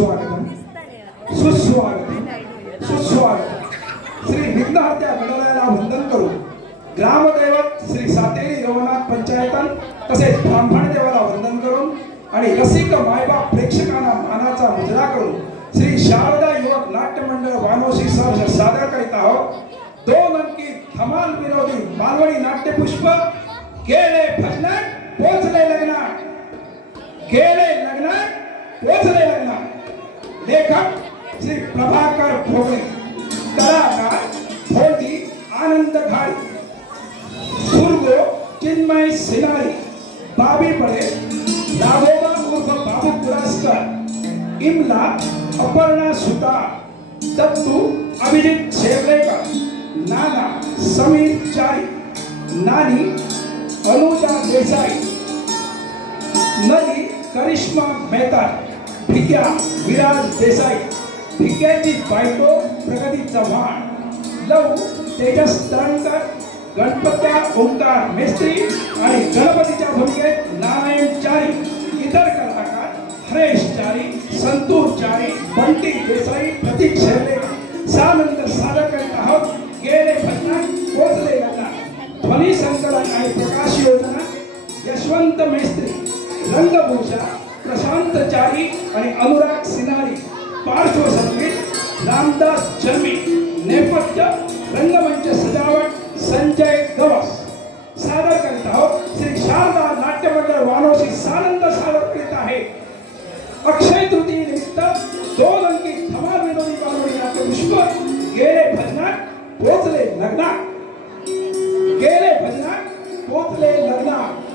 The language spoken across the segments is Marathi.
सुस्वागतम सुस्वागतम सुस्वागतम। श्री विघ्नहर्त्या गणरायाला वंदन करून ग्रामदैवत श्री सातेरी रवनाथ पंचायतन तसेच ब्राह्मण देवाला वंदन करून आणि रसिक मायबाप प्रेक्षकांना मानाचा मुजरा करून श्री शारदा युवक नाट्य मंडळ वानोशी सहर्ष सादर करीत आहोत 2 अंकी धमाल विनोदी मालवणी नाट्यपुष्प गेले भजनात पोचले लग्नात, गेले लग्नात पोचले लग्नात। लेखक श्री प्रभाकर भोगले, कलाकार भोगी आनंद घाडी, सुरगो चिन्मय सिनारी, बाबी पडे राघोबा उर्फ बाबू कुरासकर, इमला अपर्णा सुतार, दत्तू अभिजित शेवलेकर, नाना समीर चारी, नानी अनुजा देसाई, नदी करिश्मा मेहता, भिक्या विराज देसाई, भिक्याची बायको प्रगती चव्हाण, लव तेजस तळणकर, गणपत्या ओंकार मेस्त्री आणि गणपतीच्या भूमिकेत नारायण चारी, इतर कलाकार हरेश चारी, संतूर चारी, बंटी देसाई, प्रतीक शेरले सानंद सादर करत आहोत गेले भजनात पोचले लग्नात। ध्वनी संकलन आणि प्रकाश योजना यशवंत मेस्त्री, रंगभूषा प्रशांत चारी आणि अनुराग सिनारी, पार्श्व संगीत रामदास जन्मी, नेपथ्य रंगमंच सजावट संजय गवस। सादर करीत आहोत श्री शारदा नाट्य मंडळ वानोशी सानंद सादर करीत आहे अक्षय तृतीय निमित्त 2 अंकी धमाल विनोदी मालवणी नाट्यपुष्प गेले भजनात पोचले लग्नात, गेले भजनात पोचले लग्नात।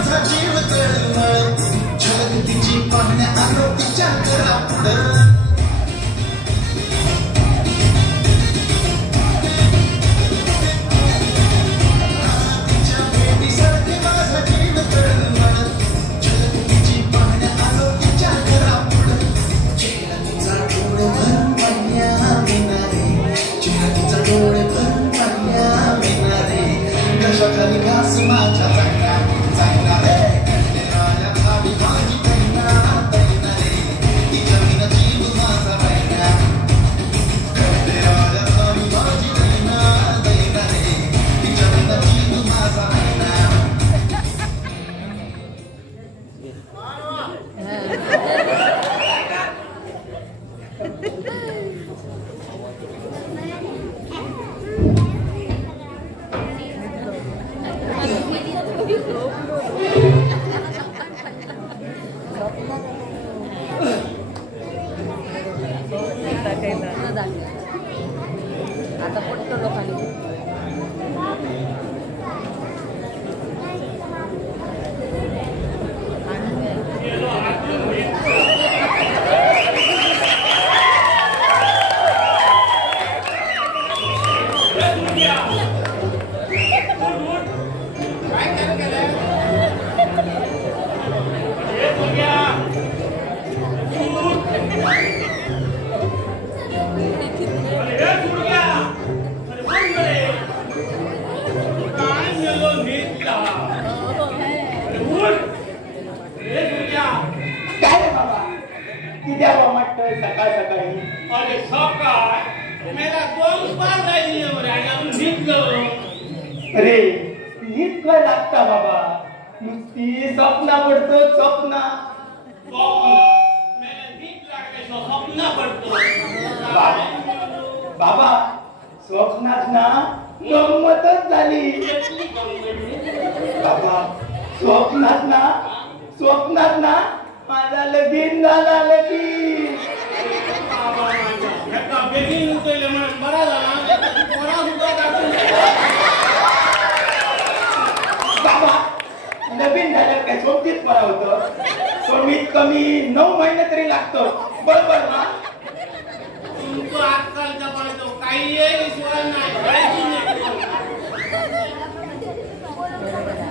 माझा जीव तळमळ जग तिची पाहण्या आलो तिच्या घरापुढं तिच्या भेटीसाठी माझा जीव तळमळ जग तिची पाहण्या आलो तिच्या घरापुढं चेहरा तिचा डोळे भरून पाहण्या विनारे चेहरा तिचा डोळे भरून पाहण्या विनारे कशाखाली घास माझ्या चांगला रे कंटेराया भावी माझी दैना रे तिच्या विना जीव माझा राहिना कंटेराया भावी माझी दैना रे तिच्या विना जीव माझा राहिना आता पडतो लोकांनी सकाळ सकाळी अरे सकाळ मेरा दोन पार जायची आणि आपण निघलो अरे नीट काय लागता बाबा नुसती स्वप्ना पडतो स्वप्ना स्वप्न पडतो बाबा स्वप्नात ना गंमतच झाली बाबा स्वप्नात ना माझा लगीन झाला लगीन बेगीन उतरले म्हणून बरा झाला बाबा लगीन झाल्यावर काय सोबतीच बरा होतं कमीत कमी 9 महिने तरी लागतो बरोबर ना तुमचं आजकालच्या पडतो काही विश्वास नाही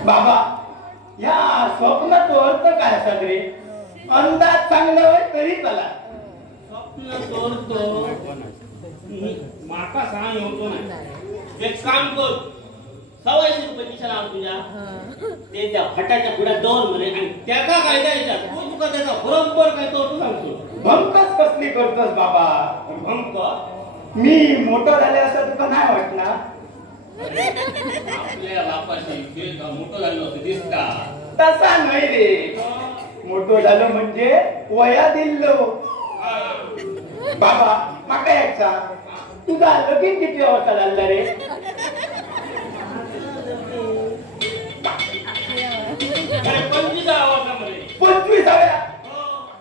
बाबा या स्वप्नाचा अर्थ काय असतात रे अंदाज चांगला तरी चला स्वप्न तोडतो माका सांग होतो ना एक काम कर 100 रुपये खिशाला आण तुझ्या ते त्या फटाच्या पुढ्यात दोन म्हणे आणि त्याचा काय द्यायचा तू तुका त्याचा बरोबर काय तो तू सांगतो भंकच कसली करतोस बाबा भंक मी मोठं झाले असं तुका नाही वाटणार आपल्या बापाशी जे मोठं झालं होतं दिसता तसा नाही रे मोठं झालं म्हणजे वया दिल्लो बाबा माका एक सांग तुझा लगीन किती वाजता झाला रे 25व्या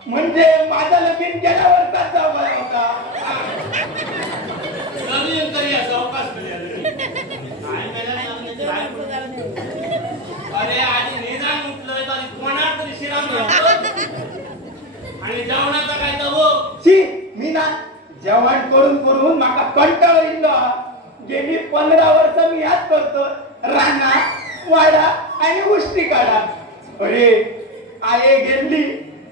म्हणजे माझा लगीन गेल्या वर्षात जावा होता लगीन करी असं अवकाश अरे आधी निदान उठलोय तर कोणा तरी शिराम आणि जेवणाचा काय तर हो मी ना जेवण करून माका कंटाळ येतो गेली 15 वर्ष मी याद करतो राणा वाडा आणि उष्टी काढा अरे आये गेली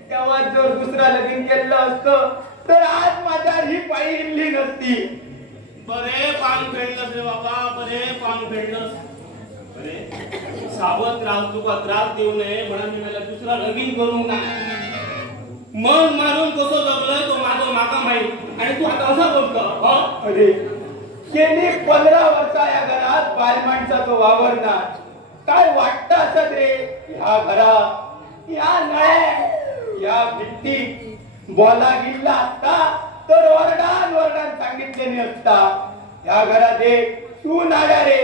तेव्हा जर दुसरा लगीन केलं असतं तर आज माझ्या ही पायी इल्ली नसती बरे पान फेडलंस रे बाबा बरे पान फेडलंस बरे सावध राह तुका त्रास देऊ नये म्हणून मी मला दुसरा लगीन करू ना मन मारून कसं जगलोय तो माझं माका माहित आणि तू आता असा बोलतो अरे गेली 15 वर्षा या घरात बाल माणसाचं वावरणार काय वाटतं असत रे ह्या घरात या नळे या भित्ती बोला गिल्ला असता तर वरडान सांगितलेली असता या घरात एक सून आल्या रे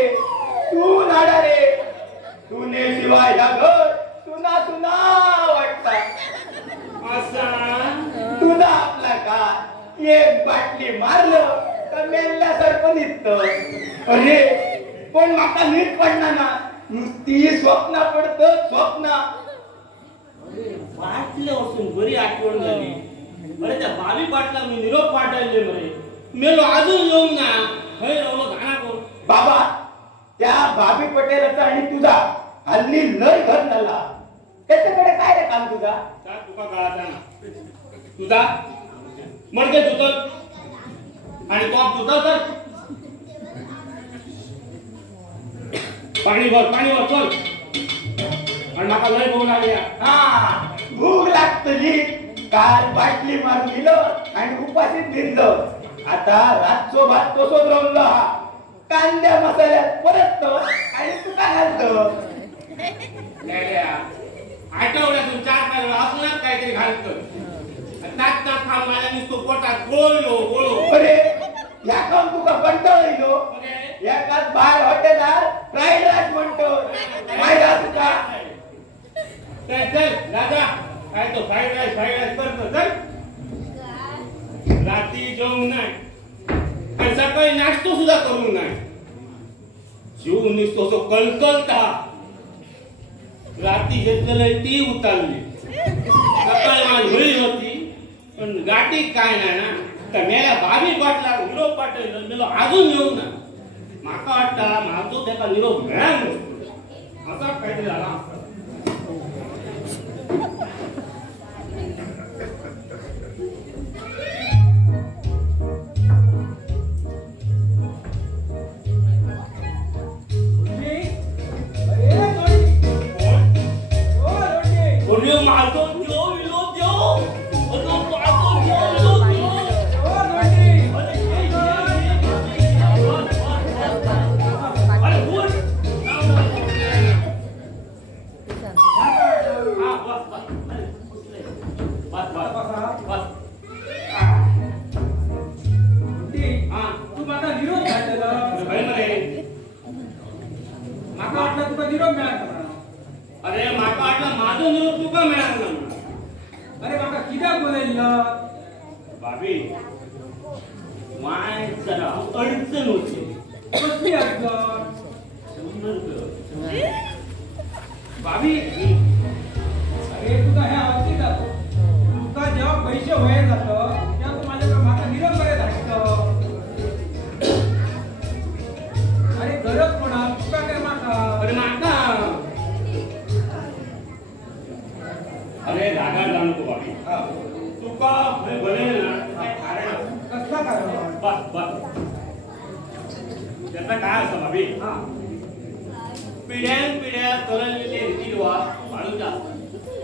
सुने शिवाय या घर सुना वाटता तुला आपला का एक बाटली मारलं तर मेल्यासारखं दिसत अरे पण माका नीट पडणार ना नुसती स्वप्न पडतं स्वप्न. वाटले असून बरी आठवण झाली. अरे त्या बाबी पाटला मी निरोप पाठवले मरे मेलो अजून येऊन ना खै रावलो घाणा कोण. बाबा त्या भाभी पटेलाचा आणि तुझा हल्ली लय घर झाला. त्याच्याकडे काय रे काम तुझा? का तुका कळाचा ना तुझा मडके धुतत आणि तो आप धुतत तर पाणी भर चल. आणि माका लय भूक लागल्या. हा भूक लागतली. काल बाटली मारून दिलं आणि उपाशीच दिलं. आता रातचो भात तसोच राहून हा कांद्या मसाल्यात परततो आणि तुका घालतो. आठवड्यातून 4-5 वेळा असणार काहीतरी घालतो. ताक खाऊन माझ्या नुसतो पोटात गोळलो. अरे या काम तुका कंटाळ येतो. एकाच बाहेर हॉटेलात फ्राईड राईस म्हणतो माहिती तुका. चल राजा काय तो फ्राईड राईस करतो. चल रात्री जेवण नाही आणि सकाळी नाश्तो सुद्धा करून नाही. जीव नुसतो तो कलकलता. रात्री घेतलेलं ती उतारली. सकाळी मला घरी होती पण गाठी काय नाही ना. तर मेला बाबी पाटला निरोप पाठवलं मेलो अजून येऊन ना. माका वाटता माझो त्याचा निरोप मिळाला नसतो. असा काहीतरी झाला. अरे माका वाटला माझो निरोप तुका मिळाला. अरे माका कित्याक बोलयलं? बाबी माय जरा अडचण होती. कसली अडचण? 100 रुपये. भाभी अरे तुका ह्या अवती जातो. तुका जेव्हा पैसे वयर जातं तेव्हा तू माझ्याकडे माका निरोप बरे धाडतो. अरे गरज कोणा तुका काय माका? अरे माका अरे रागात जाऊ नको बाबी. तुका भले ना काय कारण कसला कारण? बस त्याचा काय असतं बाबी. पिढ्या करलेले रीतिरिवाज वाढूचा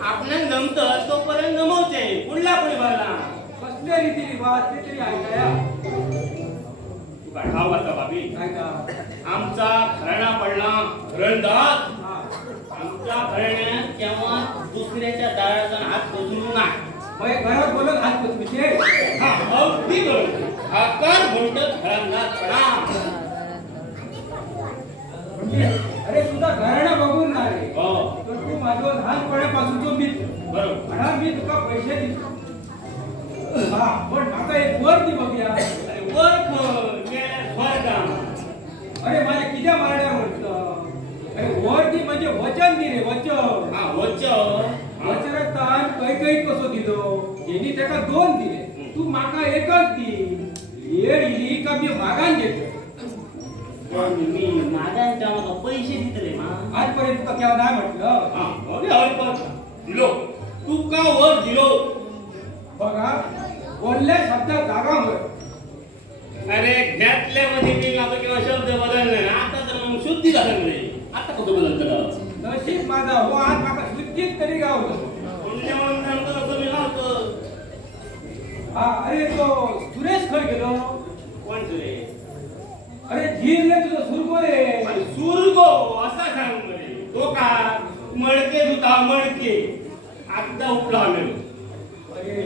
आपल्याला जमतं तोपर्यंत जमवते. पुढला परिवारला कसले रीतिरिवाज ते तरी ऐकाया. तुका ठाव आता बाबी. ऐका आमचा घराणा पडला घरंदाज. हा आमच्या घराण्यात केव्हा दुसऱ्याच्या दाराचा हात बसवू नाही. मग घरात बोलत हात बसवीचे. अगदी बरोबर. आकार म्हणतात घरांदाज पडा. अरे तुझा घराणा बघून ना रे. हो तर तू माझ्या लहानपणापासूनचो मित्र. बरोबर. म्हणा मी तुका पैसे दिले. हा पण माका एक वर दी बघूया. अरे वर काम. अरे माझ्या कित्या मारड्या म्हणतं. अरे वर दी म्हणजे वचन दी रे वचन. हा वचन वचनात ताण कैकईत कसो दिलो. यांनी त्याका 2 दिले. तू माका एकच दी. येळ इली का मी मागान घेतो. पण मी मागांच्या मला पैसे दिले मा. आजपर्यंत तुका केव्हा नाही म्हटलं. दिलो तुका वर दिलो. बघा बोलल्या शब्दात जागा वर. अरे घेतल्यामध्ये मी माझा किंवा शब्द बदलले ना. आता तर मग शुद्धी झालं रे. आता कसं बदलतं? नशीब माझा हो आज माका शुद्धीत तरी गावलं. पुण्य म्हणून सांगतो तसं मी लावतो. हा अरे तो सुरेश खय गेलो. कोण तुरे? अरे झीरले तुझं सुरगो रे. सुरगो असा सांग रे. तो का मडके धुता मडके आता उपला मेलो. अरे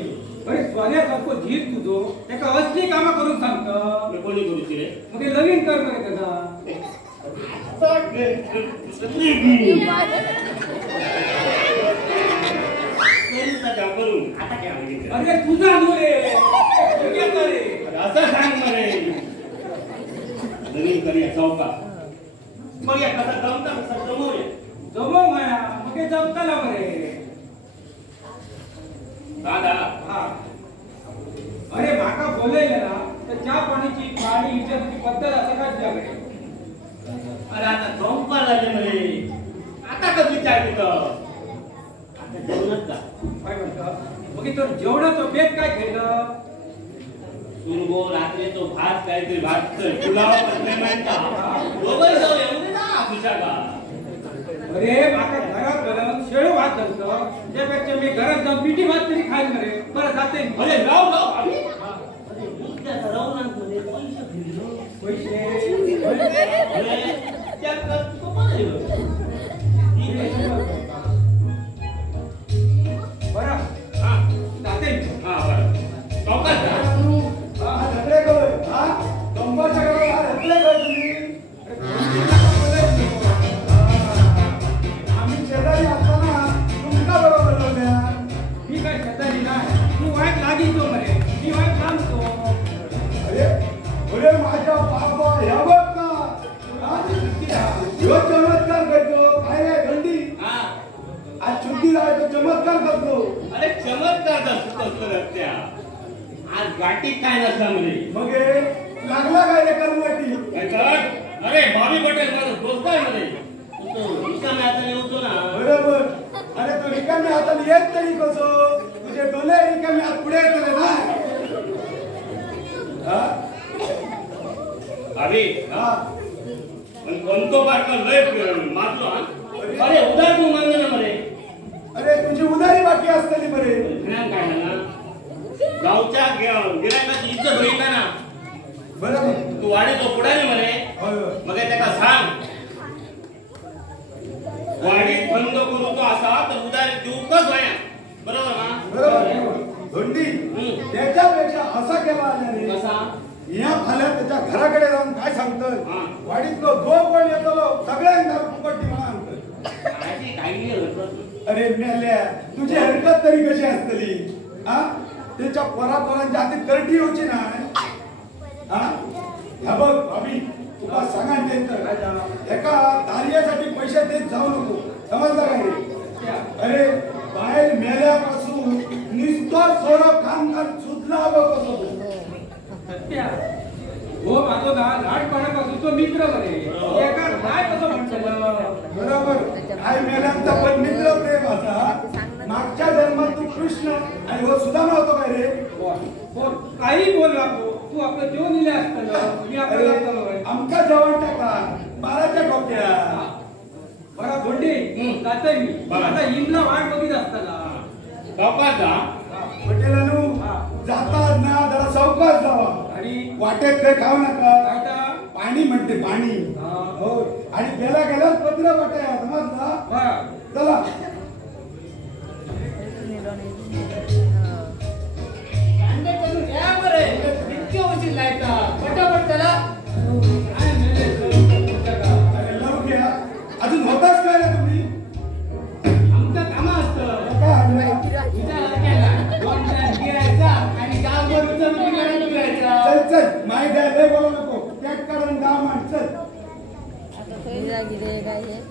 अरे सोन्यासारखं झीर तुझो त्याका असली कामं करून सांगतं. मी कोणी करूची रे? मग ते लगीन कर रे त्याचा. करून आता काय मागितलं? अरे तुझा नो रे. तुझ्याचा रे. असं सांग रे. लगीन करूया चौका. मग या कसा जमता कसा जमवूया जमव माया मग हे जमताला बरे दादा हा अरे माका बोलले ना तर चहा पाण्याची पाणी विचारायची पद्धत असं काय तुझ्याकडे अरे आता जमपा लागले म्हणे आता कसं विचार केलं आता जेवणच का काय म्हणतात मग तो जेवणाचं बेत काय केलं सुरगो रात्री तो भात काहीतरी भात पुलाव करणे माहिती दोघं जाऊ येऊन ना तुझ्या का अरे माका घरात घालून शेळू भात घालतं त्यापेक्षा मी घरात जाऊन पिठी भात तरी खाईल मरे बरं जाते मी. अरे राव राव आम्ही त्याचा रवणात मध्ये पैसे पैसे अरे त्या सोपं नाही बरं हा जाते मी. हा बरं चौकात जा आम्ही शेजारी असताना तुमका बरोबर बोलल्या. मी काय शेजारी नाही तू वाईट लागितो मरे मी वाईट थांबतो अरे अरे माझ्या बाबा ह्या बघ ना ह्यो चमत्कार करतो काय रे गंडी हा आज सुट्टी राहतो चमत्कार करतो अरे चमत्कार असतो रस्त्या आज गाठीत काय नसला म्हणे मग हे लागला काय रे कर्मटी काय कर अरे भावी पटेल माझा दोस्त आहे म्हणे तो रिकाम्या हाताने होतो ना बरोबर अरे तू रिकामी हाताने येत तरी कसो तुझे डोले रिकामी हात पुढे येतले ना हा? भावी हा पण कोणतो बारका लय मारलो हा अरे उधार तू मागणे ना म्हणे अरे तुझी उधारी बाकी असतली बरे ज्ञान काय ना गावच्या गिरायकाची इज्जत होईल का ना बरोबर तू वाडे तो पुढारी म्हणे होय होय मग त्याला सांग वाडीत बंद करू तो असा तर उधारी देऊकच व्हाया बरोबर ना बरोबर धोंडी त्याच्यापेक्षा असा केला आल्याने कसा या फाल्यात त्याच्या घराकडे जाऊन काय सांगतोय हा. वाडीतलो जो कोण येतो सगळ्यांना फुकटी म्हणा आणतोय काळजी काही हरकत अरे मेल्या तुझी हरकत तरी कशी असतली हा त्याच्या पोरापोरांच्या हाती करटी होची ना हा ह्या बघ भाभी तुला सांगा एका दारियासाठी पैसे देत जाऊ नको समजलं काय रे अरे बाहेर मेल्यापासून नुसतं सोडं काम सुधला बघ सत्या हो माझं लहानपणापासून तो मित्र बरे एका काय कसं म्हणतो बरोबर काय मेल्यांचा पण मित्र प्रेम असा मागच्या जन्मात तू कृष्ण आणि हो सुद्धा नव्हतो काय रे बोल काही बोल लागतो तू आपलं जेवण दिले असतं मी अरे आपल्याला आमका जेवण टाका बाराच्या डोक्या बरा धोंडी जाते मी आता इंद्र वाट बघित असताना चौकात जा हॉटेलानू जातात ना जरा चौकात जावा आणि वाटेत काही खाऊ नका काय पाणी म्हणते पाणी हो आणि गेल्याच पत्र वाटाया समजला चला अरे लव घ्या अजून होताच काय ना तुम्ही आमचं काम असतं काय हाणलं? चल चल माही द्या लय बोलू नको पॅक काढून गाव मांड चल गिरे काय हे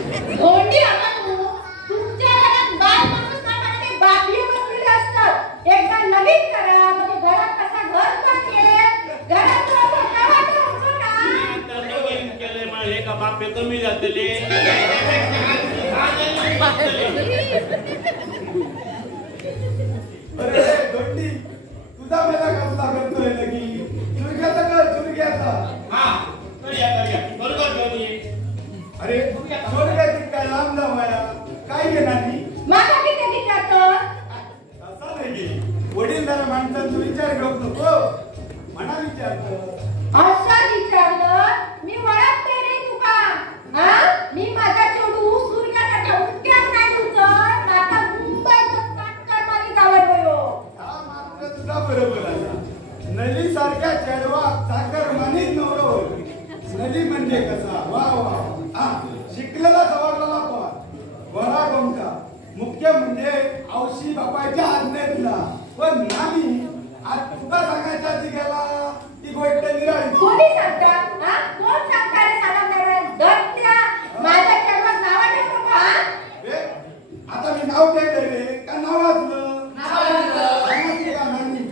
धोंडी आम्हा तुमच्या घरात बाल माणूस नावाने ते बाबली बसलेले असतात. एकदा नवीन करा म्हणजे घरात कसा घर बांधले घरात का बापे कमी जातले अरे दोंडी तुझा मेला कसला करतोय लगी चुरग्याचा कर चुरग्याचा हा करूया बरोबर घेऊन ये. अरे चुरग्याची काय लांब जावाया काय घेणार मी माझा किती विचारतो असा नाही वडील जरा माणसांचा विचार घेऊ नको म्हणा विचारतो असा विचारलं मी ओळखते रे तुका. हा मी माझा चोडू सूर्यासारख्या उठ्यात नाही तुझं आता मुंबईचं काटकार मारी गावात गेलो. हा मात्र तुझा बरोबर आहे. नली सारख्या चेडवा साखर मानीत नव्हतो. नली म्हणजे कसा वा वा हा शिकलेला सवरलेला पण वरा गोमटा मुख्य म्हणजे औशी बापाच्या आज्ञेतला पण नाही आज तुका सांगायच्या आधी गेला ती गोष्ट निराळी. कोणी सांगतात हा कोण सांगता रे साधा नवरा दत्त्या माझ्या चर्मात नावा ठेवू नको. हा ए, आता मी नाव द्यायचं रे का नाव वाचलं सांगितलं का नाही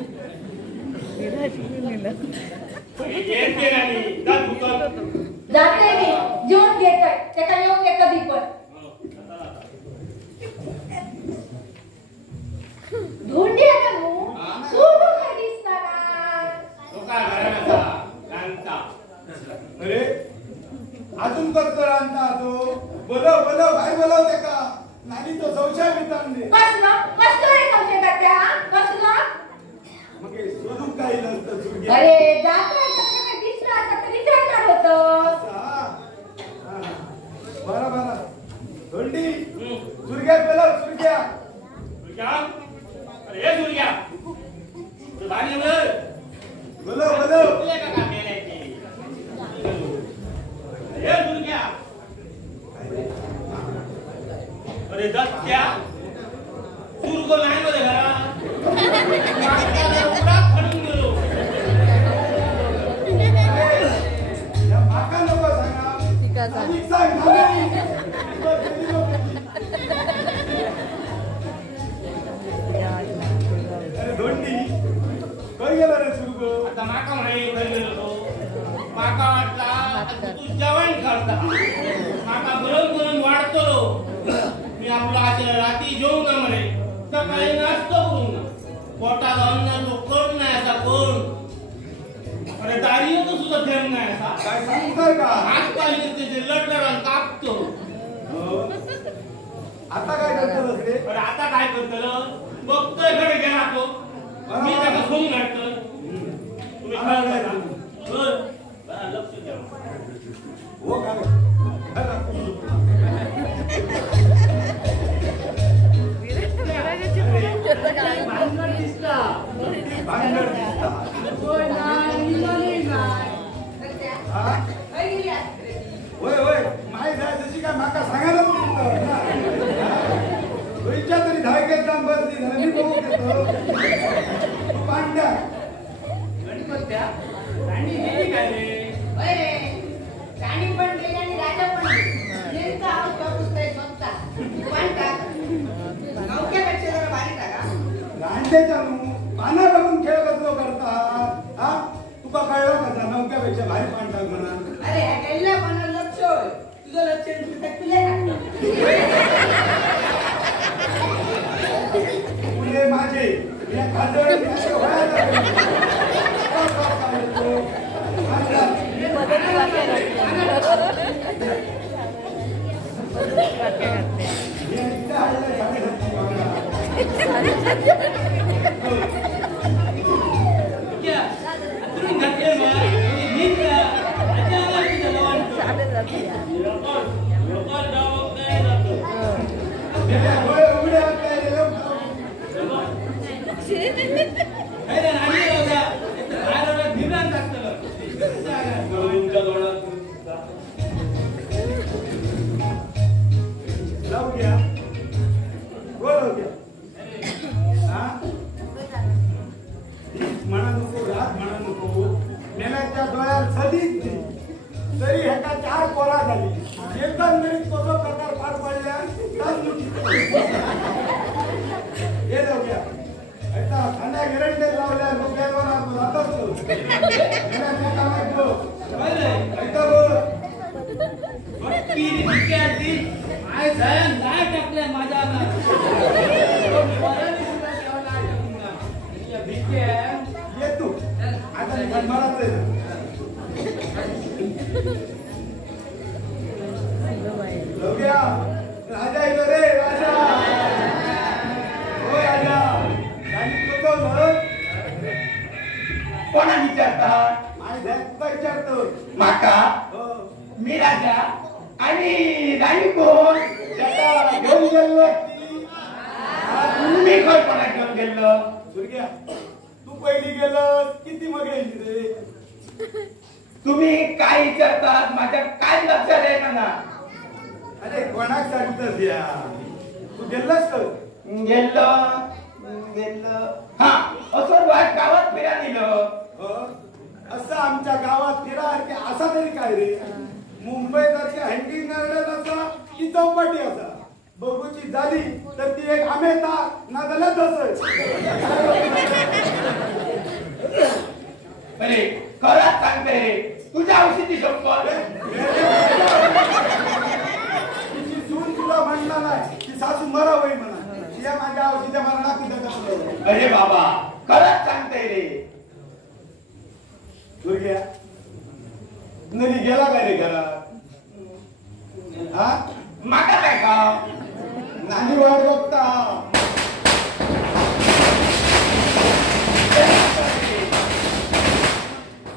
जाते मी जेवण घेतोय त्याचा येऊन घे कधी पण. धोंडी आता सोडू काय दिसणार. अरे अजून कसं रांधता तो बोलव बोलव भाई बोलव ते का नाही तो संशय विचारले कसलं रे संशय करते हा कसलं. मग हे सोडून काही नसतं सुरग्या. अरे जातोय कसं काय दिसलं आता तर विचारणार होतं. बरं बरं धोंडी सुरग्या बोलव सुरग्या अरे हे सूर्या बोलव बोलव अरे दत्त्या सुरगो नाही मध्ये घरात खडून गेलो. माका नको सांगा आणि सांग अरे धोंडी काय गेला रे सुरगो आता माका म्हणे गेलो माका वाटला तू जेवण करता माका बरोबर वाढतो. मी आपला रात्री जेवून ना म्हणे सकाळी नाश्तो करून ना पोटात अन्न तो कोण नाही असा कोण. अरे दारी येतो सुद्धा थेंब नाही असा काय सांगताय का हात पाहिजे त्याचे लटलट कापतो. आता काय करतोस रे अरे आता काय करतो बघतोय कडे गेला तो मी त्याला फोन घालतोय. तुम्ही लक्ष द्या हो काय भानगड दिसला भांडण दिसता होय होय माहीत आहे जशी काय माका सांगायला रोजच्या तरी धायकेत जाऊन बसली झालं मी बघू घेतो पांड्या गणपत्या राणी गेली काय रे राणी पण गेली आणि राजा पण गेली. नेमका आवाज पाऊसतोय स्वतः पण टाक नौक्यापेक्षा जरा भारी टाका. रांडेच्या पाना बघून खेळ कसलो करतात हा तुका कळलं कसा नौक्यापेक्षा भारी पांढरा म्हणा. अरे ह्या गेल्या पण लक्ष होय तुझं लक्ष तुला पुढे माझे या खाजळ म्हणा नको रात म्हणा नको मेल्याच्या डोळ्यात सदीच तरी ह्याका 4 पोरा झाली एकंदरीत कसं करता एरंडे लावल्या रुपयावर राहतात टाकल्या माझ्या ये तू आता मला राजा इलो रे राजा हो राजा कोणा विचारता विचारतो माका मी राजा आणि राणी कोण घेऊन गेलो तुम्ही कोणा घेऊन गेलो दुर्ग्या तू पहिली गेलं किती मग येईल रे तुम्ही काय विचारतात माझ्या काय लक्षात आहे ना अरे कोणाक सांगतस या तू गेलास तर गेलो हा असं वाट गावात फिरा दिलं असं आमच्या गावात फिरा की असा तरी काय रे मुंबई सारख्या हँडिंग नारळात असा की चौपाटी असा बघूची झाली तर ती एक आमेता ना झाला तसंच अरे खरंच सांगते रे तुझ्या औषधी शंभर तिची सून तुला म्हणणार नाही की सासू मरावई म्हणा या माझ्या औषधी मरणा तुझ्या अरे बाबा खरंच सांगते रे दुर्ग्या नदी गेला काय रे घरात हा माका काय का नानी वाट बघता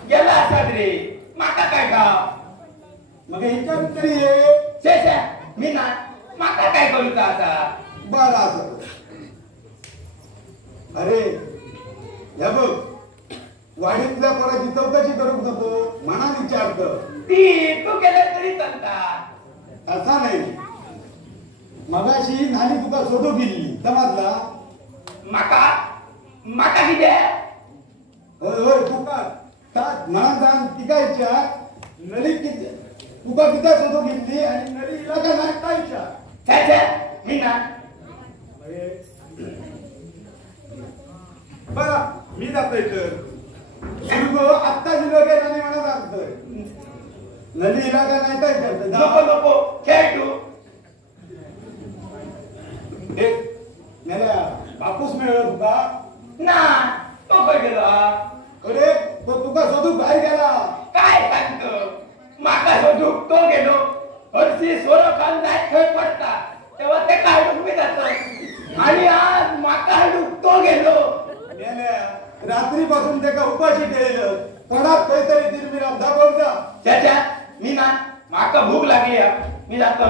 गेला असाच रे माका काय का मग विचार तरी ये शे मी ना माका काय करू आता बरं असं अरे या बघ वाडीतल्या पोराची चौकशी करू नको म्हणा विचारत ती तू केलं तरी चालता असा नाही मगाशी नानी तुका शोधू गेली समजला माका किती होय होय तुका म्हणा सांग ती काय इच्छा नली किती तुका किती शोधू गेली आणि नली हिला काय नाही काय इच्छा मी ना बरं मी जातोय तर आत्ता दिलो काय नानी म्हणा सांगतोय नली हिला काय नाही काय करत नको खेळ तू मेल्या बापूस मिळवला तुका ना तो काय गेला अरे तो तुका शोधू काय गेला काय सांगतो माका शोधूक तो गेलो हरशी सोरो खान नाही खेळ पडता तेव्हा ते काढून मी जातो आणि आज माका हाडूक तो गेलो मेल्या रात्रीपासून त्याका उपाशी ठेवलं तडात काहीतरी तिरमिरा दाखवता त्याच्या मी ना माका भूक लागली मी जातो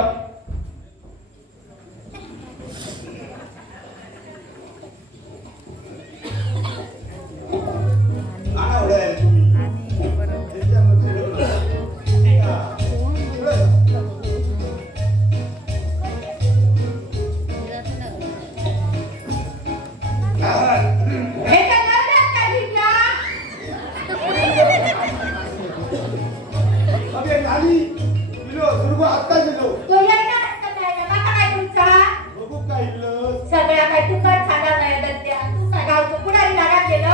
सगळ्या काय तुका सांगा नाही त्या तुका गावचं पुढारी लागात गेलं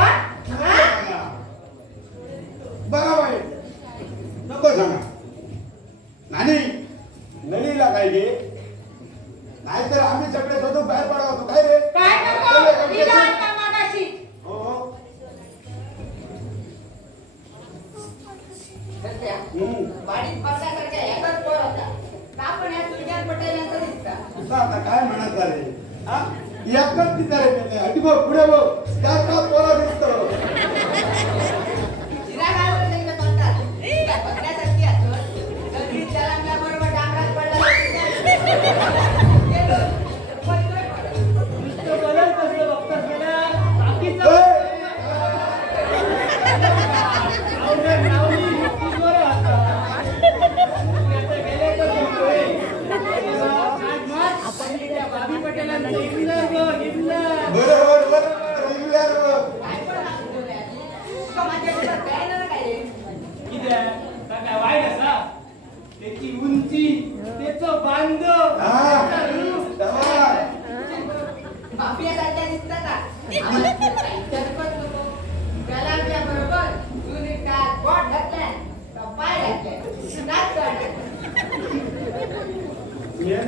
बघा बाई नको सांगा नानी नलीला काय घे नाहीतर आम्ही सगळे शोधून बाहेर पडा होतो काय रे काय नको दिला आता मागाशी हो वाडीत बघण्यासारख्या एकच पोर होता आपण या सुजात पटेल यांचा दिसता तुझा आता काय म्हणत झाले हा एकच तिथे रे मेले अटी बघ पुढे बघ त्यात का पोरा दिसतो जिरा गावावर त्यांच्या तोंडात बघण्यासारखी असतो सगळी त्याला बरोबर डांबरात पडला त्याची उंची त्याचं बांध बापऱ्यासारख्या दिसतात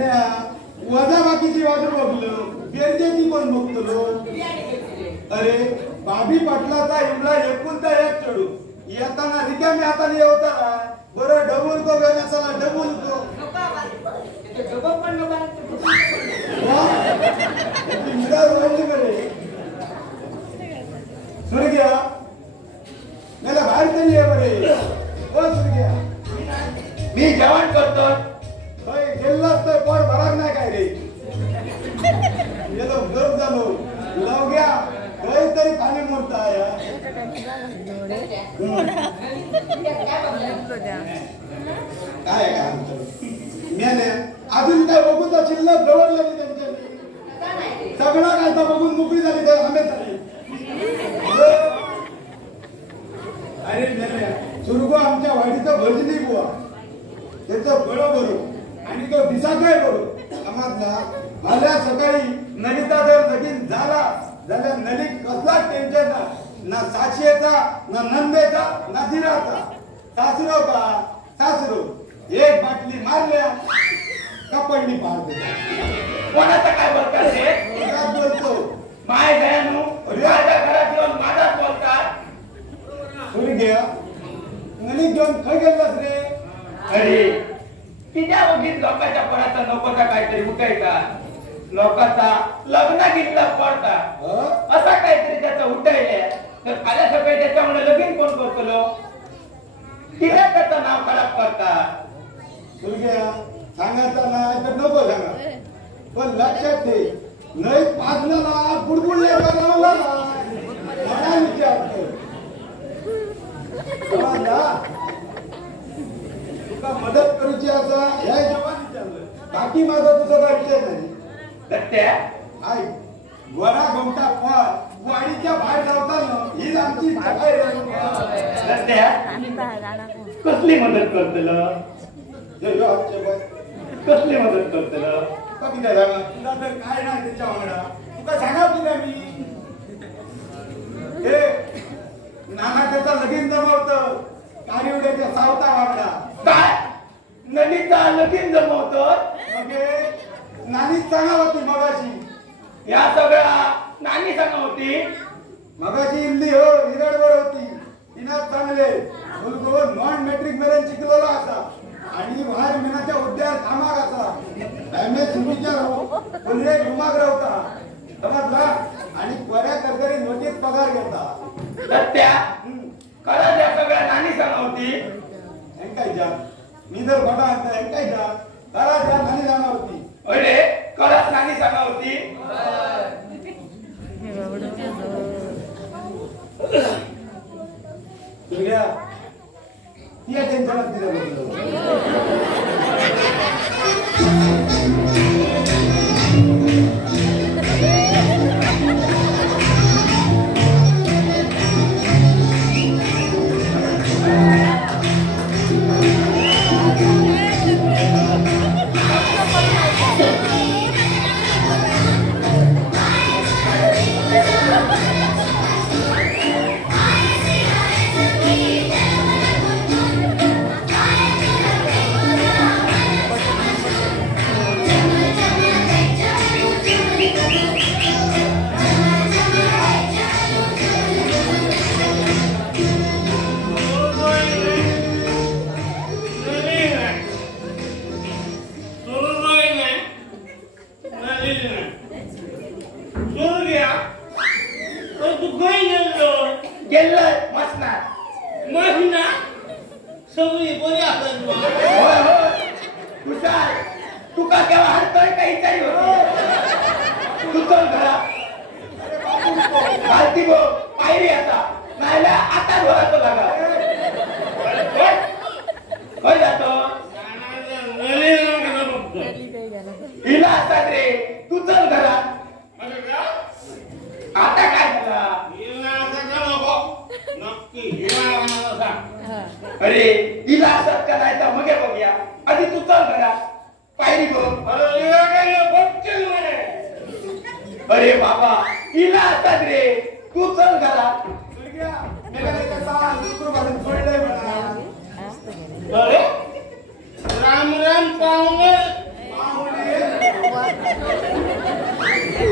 मेल्या वजा बाकीची वाजू बघलो बेरजेची पण बघतलो. अरे बाबी पाटलाचा इमला एकुलता एक चढू येताना रिकामी हाताने येवताना बरं डबुल को गेल्याचा डबुल को सुरग्या मला बाहेर तरी ये बरे. ओ सुरग्या मी जेवण करतो. गेलास तर पोट भराक नाही काय रे. गेलो गरम झालो लवग्या काहीतरी खाली मोडता या काय काय मेले अजून काय बघून तर शिल्लक दवडलं नाही त्यांच्या सगळं काय तर बघून मोकळी झाली तर आंबे झाले. अरे मेले सुरगो आमच्या वाडीचं भजनी बुवा त्याचं बरोबर आणि तो दिसा काय बरोबर आम्हाला मला सकाळी नलिता जर लगीन झाला झाल्या नलीक कसलाच टेन्शन ना साक्षीचा ना नंदेचा ना दिराचा. सासरो का सासरो एक बाटली मारल्या कपडली पार कोणाचं काय बोलतात रे? बोलतो माय दयानू माझ्या घरात येऊन माझाच बोलतात. थोडी घ्या नलीक घेऊन खय गेलास रे. अरे तिच्या उगीत लोकांच्या पोराचा नकोचा काहीतरी उठायचा लोकांचा लग्न गिल्ला पडता असा काहीतरी त्याचा उठायला तर आल्या सकाळी त्याच्यामुळे लगीन कोण करतो तिला त्याचं नाव खराब करतात. सुरग्या सांगायचं नाही तर नको सांगा पण लक्षात ठे नाही पाजलेला बुडबुडले तुका मदत करूची असा ह्या हिशोबाने विचारलं. बाकी माझा तुझा काय विषय नाही. त्या आई गोरा घोमटा पण वाडीच्या बाहेर जावताना हीच आमची कसली मदत करतलं कसली मदत करतलं कविता सांगा तुला तर काय नाही त्याच्या वांगडा तुका सांगा तुला मी हे नाना त्याचा लगीन जमवतं कारिवड्याच्या सावता वांगडा काय नदीचा लगीन जमवतो. मग नानीच सांगा होती मगाशी या सगळ्या नानी सांगा होती. मगाशी इल्ली हो हिरडवर होती तिनात चांगले मुलगोवर नॉन मॅट्रिक मेरेन शिकलेला असा आणि बाहेर मेनाच्या उद्यान कामाक असा एम ए सुमीच्या पुढे रुमाग रावता समजला आणि बऱ्या करकरी नोटीस पगार घेता. त्या खरंच या सगळ्या नानी सांगा होती. काय जा मी जर खोटा आणता काय जा करा जा नानी जाणार होती. अरे खरंच नानी सांगा होती. तुझ्या ती टेन्शनात दिलं सगळी बरी असतात. तुषार तुका केव्हा हरतोय काही तरी तू चल घरा घालती गो पायरी आता नाही आता घरात लागा काय जातो हिला असतात रे तू चल घरात. आता काय झाला अरे हिला असतात का नाही तर मग बघूया आधी तू चल घरात पायरी गो. अरे बाबा हिला असतात रे तू चल घरात. अरे राम राम पाहुणे एक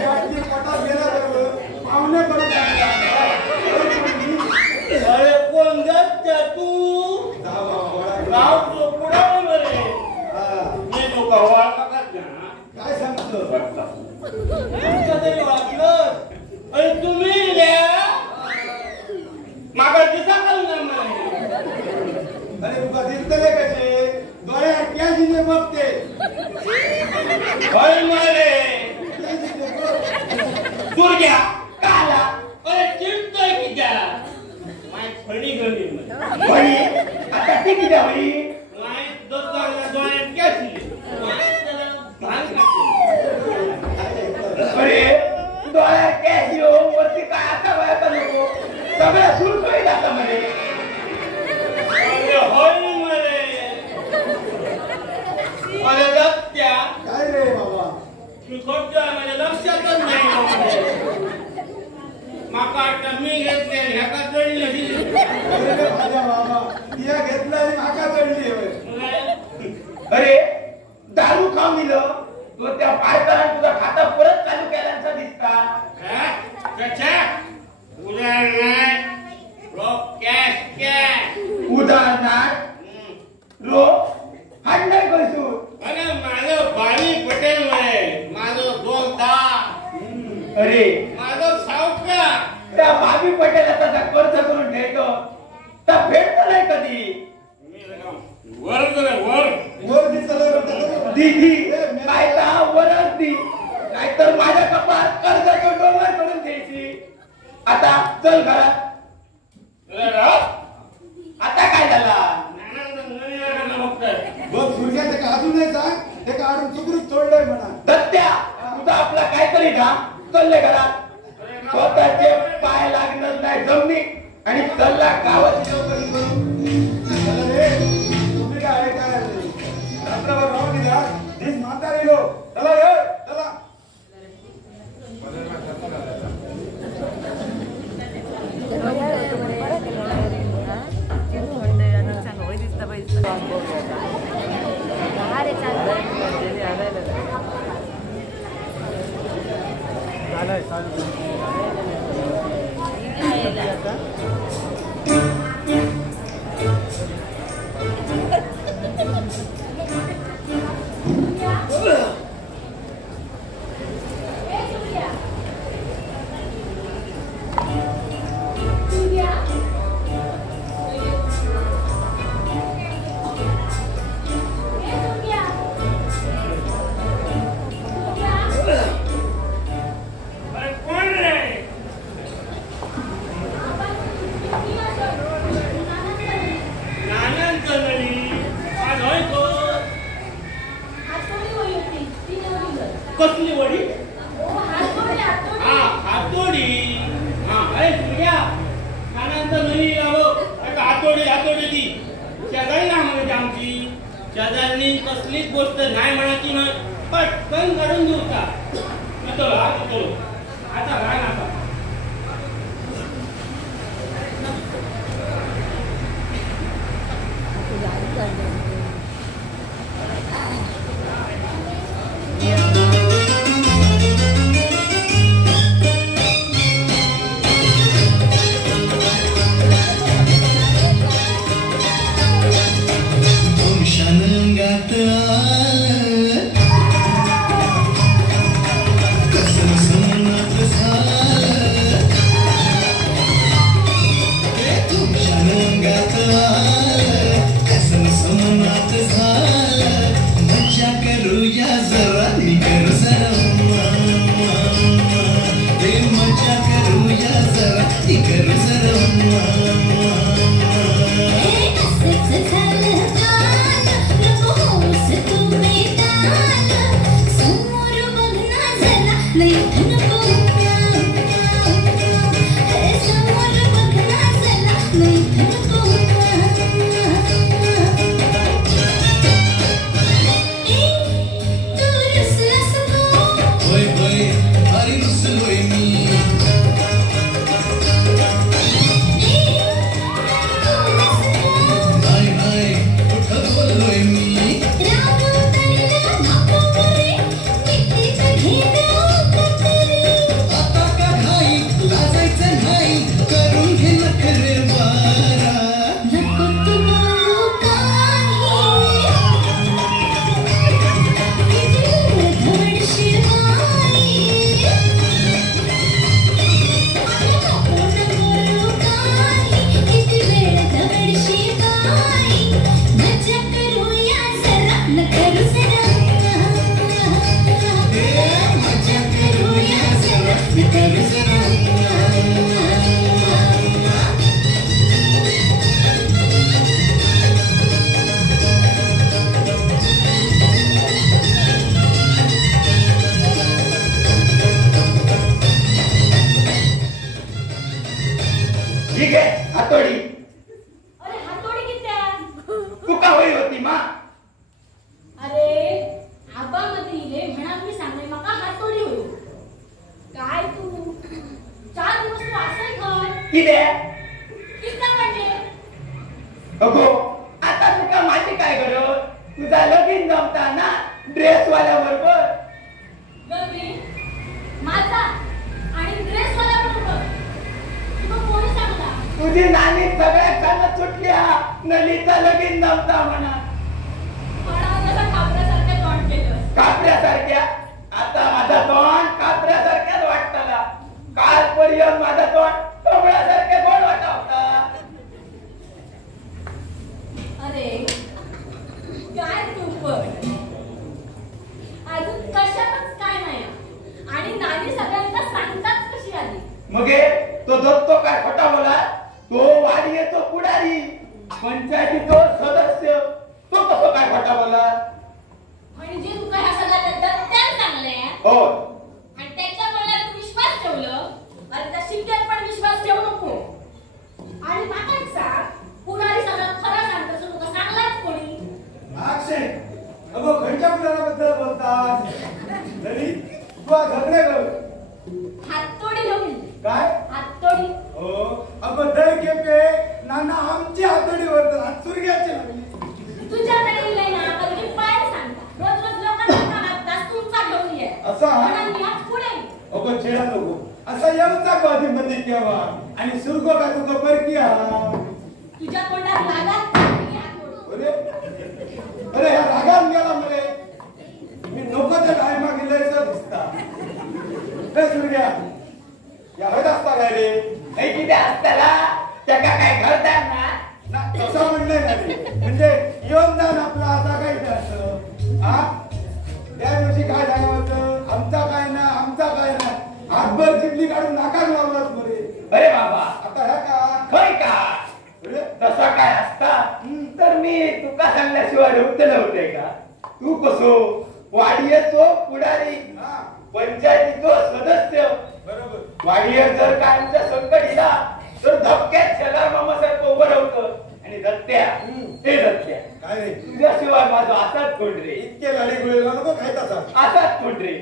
गाठी पोटात गेला पाहुणे करून अरे कोण जात्या तू गाव तो पुढा मरे मी तो गावा काय सांगतो तरी वाटलं अरे तुम्ही मागा दिसा काढून मरे अरे तुका दिसतले कसे डोळ्यात कॅशिने बघते होय मरे सूर्या काला अरे चिंतोय की त्या माय फणी गणी वही आता ती किती वही माय दोघांना डोळ्यात कॅशी माय त्याला भान काढते अरे डोळ्या कॅश येऊन वरती काय आता वयाचा नको सगळ्या सुरसुई जाता मध्ये अरे होय मरे अरे दत्त्या काय रे बाबा मी खोटं माझ्या लक्षातच नाही माका आता मी घेतले ह्याका चढली अरे माझ्या बाबा तिया घेतला आणि माका चढली होय अरे दारू खाऊन दिलं तो त्या पायताना तुझा खाता परत चालू केल्याचा दिसता उदाहरणार्थ रो हात नाही करसू अरे माझं बावी पटेल म्हणे माझं दोस्त अरे माझं सावकार त्या भाभी पटेलाचा कर्ज करून ठेवतो तर भेटत नाही कधी वर वर वर दिसलं दीदी काय तर वरच दी नाहीतर माझ्या कपात कर्जाचं डोंगर करून द्यायची आता चल घरात आता काय झाला बघ सुरग्या त्याला अजून नाही सांग त्याला आडून चुकरूच सोडलंय म्हणा दत्त्या तुझा आपला काहीतरी का चलले घरात स्वतःचे पाय लागणार नाही जमनी आणि चल्ला गावाची नोकरी करून चला रे तुम्ही काय काय रात्रभर राहून दिला दिस म्हातारी लो चला रे चला कसली वडी हातोडी अरे सूर्या कानांचा नाही हातोडी दी शेजारी ना म्हणजे आमची शेजारी कसलीच गोष्ट नाही म्हणायची ना पटकन काढून देऊ का आता राह ना मजा करूया जरा न करू जरा मजा करूया जरा न करू जरा ठीक आहे हातोडी अरे हातोडी कित्या तुका होई होती मा अरे आबा मध्ये इले म्हणा मी सांगले मका हातोडी होईल काय तू 4 दिवस तू असं घर किती कित्ता म्हणजे अगो आता तुका माझी काय गरज तुझा लगीन जमता ना ड्रेस वाल्या बरोबर गौरी माझा आणि ड्रेस वाला बरोबर तुला कोणी सांगला तुझी नानी सगळ्या कानात सुटल्या नलीचा लगीन जमता म्हणा मला जसा कापऱ्यासारखं तोंड केलं कापऱ्यासारख्या आता माझा तोंड कापऱ्यासारख्याच वाटताला कालपर्यंत माझा तोंड कमळासारख्या गोड वाटा होता अरे काय तू पण अजून कशातच काय नाही आणि नानी सगळ्यांना सांगतात कशी आली मगे तो दत्तो काय खोटा बोला तो वाडीयेचो पुढारी पंचायतीचो सदस्य तो कसो काय खोटा बोला म्हणजे तू काय सगळ्या दत्त्याला सांगले हो आणि त्याच्या बोलण्यावर तू विश्वास ठेवलं अरे त्या शिक्क्यात पण विश्वास ठेवू नको आणि माका सांग पुढारी सगळं खरं सांगतो सो तुका सांगलाच कोणी अक्षय अगो खंयच्या पुराणाबद्दल बोलतात तरी तू आज झगडे कर हातोडी होईल काय हातोडी हो अगो दर केपे नाना आमची हातोडी वरतात आज सुरग्याची लागली तुझ्याकडे इले ना कधी पाय सांगता रोज रोज लोकांना मागतास तुमचा घेऊन ये असा हा? म्हणून या पुढे अगो चेडा नको असा येऊचा कधी मध्ये केव्हा आणि सुरगो का तुका परकी हा तुझ्या तोंडात लागत हातोडी अरे अरे ह्या रागात गेला मरे मी नको त्या टायमा गेल्याचं दिसता हे सुरग्या या हयत असता काय रे नाही किती असताला त्याका काय घरदार ना ना तसं म्हणलंय ना रे म्हणजे येऊन जाण आपला आता काय ते असं हा त्या दिवशी काय झालं होतं आमचा काय ना हातभर चिमणी काढून नाकात लावलाच मरे अरे बाबा आता ह्या का खय का अरे तसा काय असता तर मी तुका सांगल्याशिवाय ढोकते नव्हते का तू कसो वाडीयेचो पुढारी हा पंचायतीचो सदस्य बरोबर वाडीयर जर काय आमच्या संकट येला तर धक्क्यात शेजार मामासारखं उभं राहतं आणि दत्त्या हे दत्त्या काय रे तुझ्याशिवाय माझं असाच कोण रे इतके लाडी गुळेला नको खायचा असा असाच कोण रे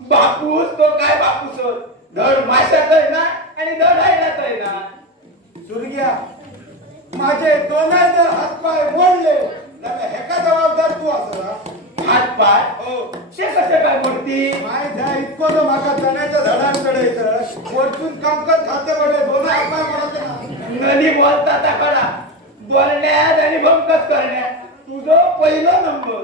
बापूस तो काय बापूस धड माशात आहे ना आणि धड हायनात आहे ना सुरग्या माझे दोन्ही जर हातपाय मोडले तर हेका जबाबदार तू असला हात पाय हो ते कसे काय मोडती माय द्या इतको तो माका चण्याच्या झाडांकडे चढायचं वरतून कामकाज खाते पडले दोन हातपाय मोडायचे ना नदी बोलता ता खरा बोलण्यात आणि भंकस करण्यात तुझं पहिलं नंबर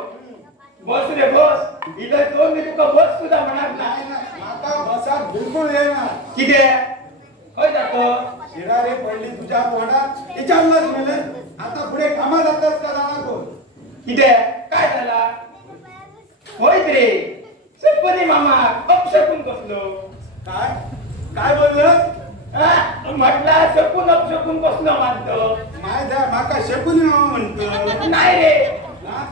बस रे बस इथं तो मी तुका बस सुद्धा म्हणणार नाही ना ना माका बसाक बिलकुल येणार किती खय जातो शिरा रे पडली तुझ्या पोटात विचारलंच मेले आता पुढे कामा जाताच का जाणार कोण किती काय झाला होय रे सरपणी मामा अपशकून कसलो काय काय बोललं म्हटला शकून अपशकून कसलो मानतो माय द्या माका शेकून म्हणतो नाही रे हा?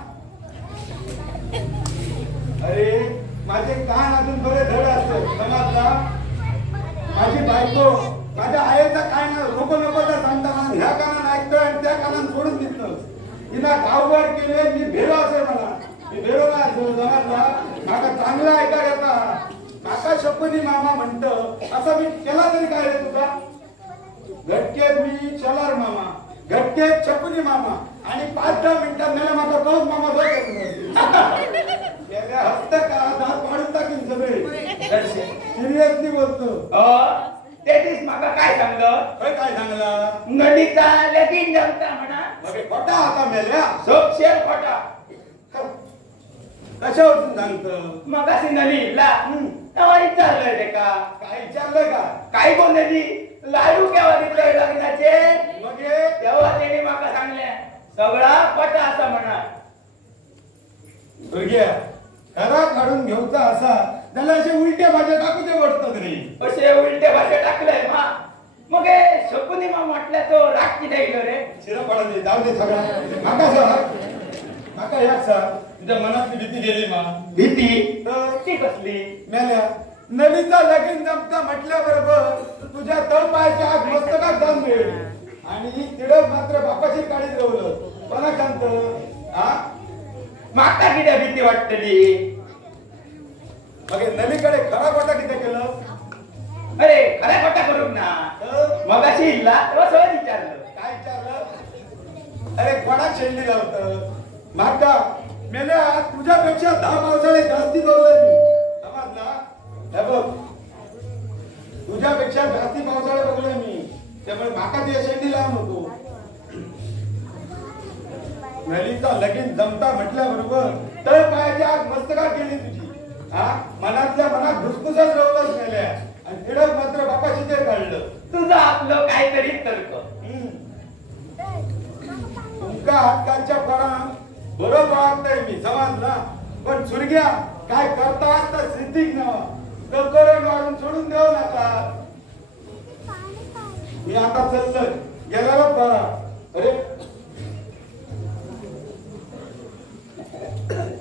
अरे माझे कान अजून बरे धड असते समजला माझी बायको माझ्या आईचा काय ना नको नको तर सांगता ह्या कानात ऐकतोय आणि त्या कानात सोडून देतो तिला गावभर केले मी भेलो असे मला मी भेलो ना समजला माका चांगला ऐका येता माका शपनी मामा म्हणतो असं मी केला तरी काय रे तुझा घटकेत मी चलार मामा घटकेत छपनी मामा आणि 5-10 मिनिटात मला माका तोच मामा हस्त का दात पाडून टाकीन सगळे सिरियसली बोलतो तेच माका काय सांगलं काय सांगला नदीचा लगीन जमता म्हणा मग खोटा आता मेल्या सोपशेर खोटा कशावरून सांगतो मगाशी नदीला तेव्हा विचारलंय ते का काय विचारलं का काय बोलले ती लाडू केव्हा दिले लग्नाचे मग तेव्हा त्याने माका सांगल्या सगळा पटा असा म्हणा. भुरग्या खरा काढून घेऊचा असा त्याला असे उलट्या भाज्या टाकू दे वाटतात रे. असे उलटे भाषा टाकलंय मा. मग हे शकुनी मा म्हटल्या तो राग किती गेलो रे. शिरा पडा दे जाऊ दे सगळा. माका याक सा तुझ्या मनातली भीती गेली मा. भीती तर ती कसली. मेल्या नवीचा लगीन जमता म्हटल्याबरोबर तुझ्या तळपायाच्या आत मस्तकात जाऊन मिळेल आणि तिडक मात्र बापाची काढीत रवलं. कोणा कांत हा माका किती भीती वाटतली. मग नवीकडे खरा खोटा किती केलं. अरे खऱ्या खोटा करू ना. मगाशी इल्ला तेव्हा सहज विचारलं. काय विचारलं. अरे कोणाक शेंडी लावतं. माका मेल्या तुझ्यापेक्षा 10 पावसाळे जास्ती बघलं मी. समजला. हे बघ तुझ्यापेक्षा जास्ती पावसाळे बघलोय मी. त्यामुळे माका ती शेंडी लावू नको. नलीचा लगीन जमता म्हटल्याबरोबर तळ पायाची आग मस्तकात गेली तुझी. हा मनातल्या मनात घुसघुसच रवलंच मेल्या आणि तिडक मात्र बापाशी ते काढलं. तुझं आपलं काहीतरी तर्क. तुमका आजकालच्या परात बरोबर वागतंय मी. समजला. पण सुरग्या काय करता असता सिद्धिक नवा ककरण वाढून सोडून देऊ नका. मी आता चाललोय गेला बरा. अरे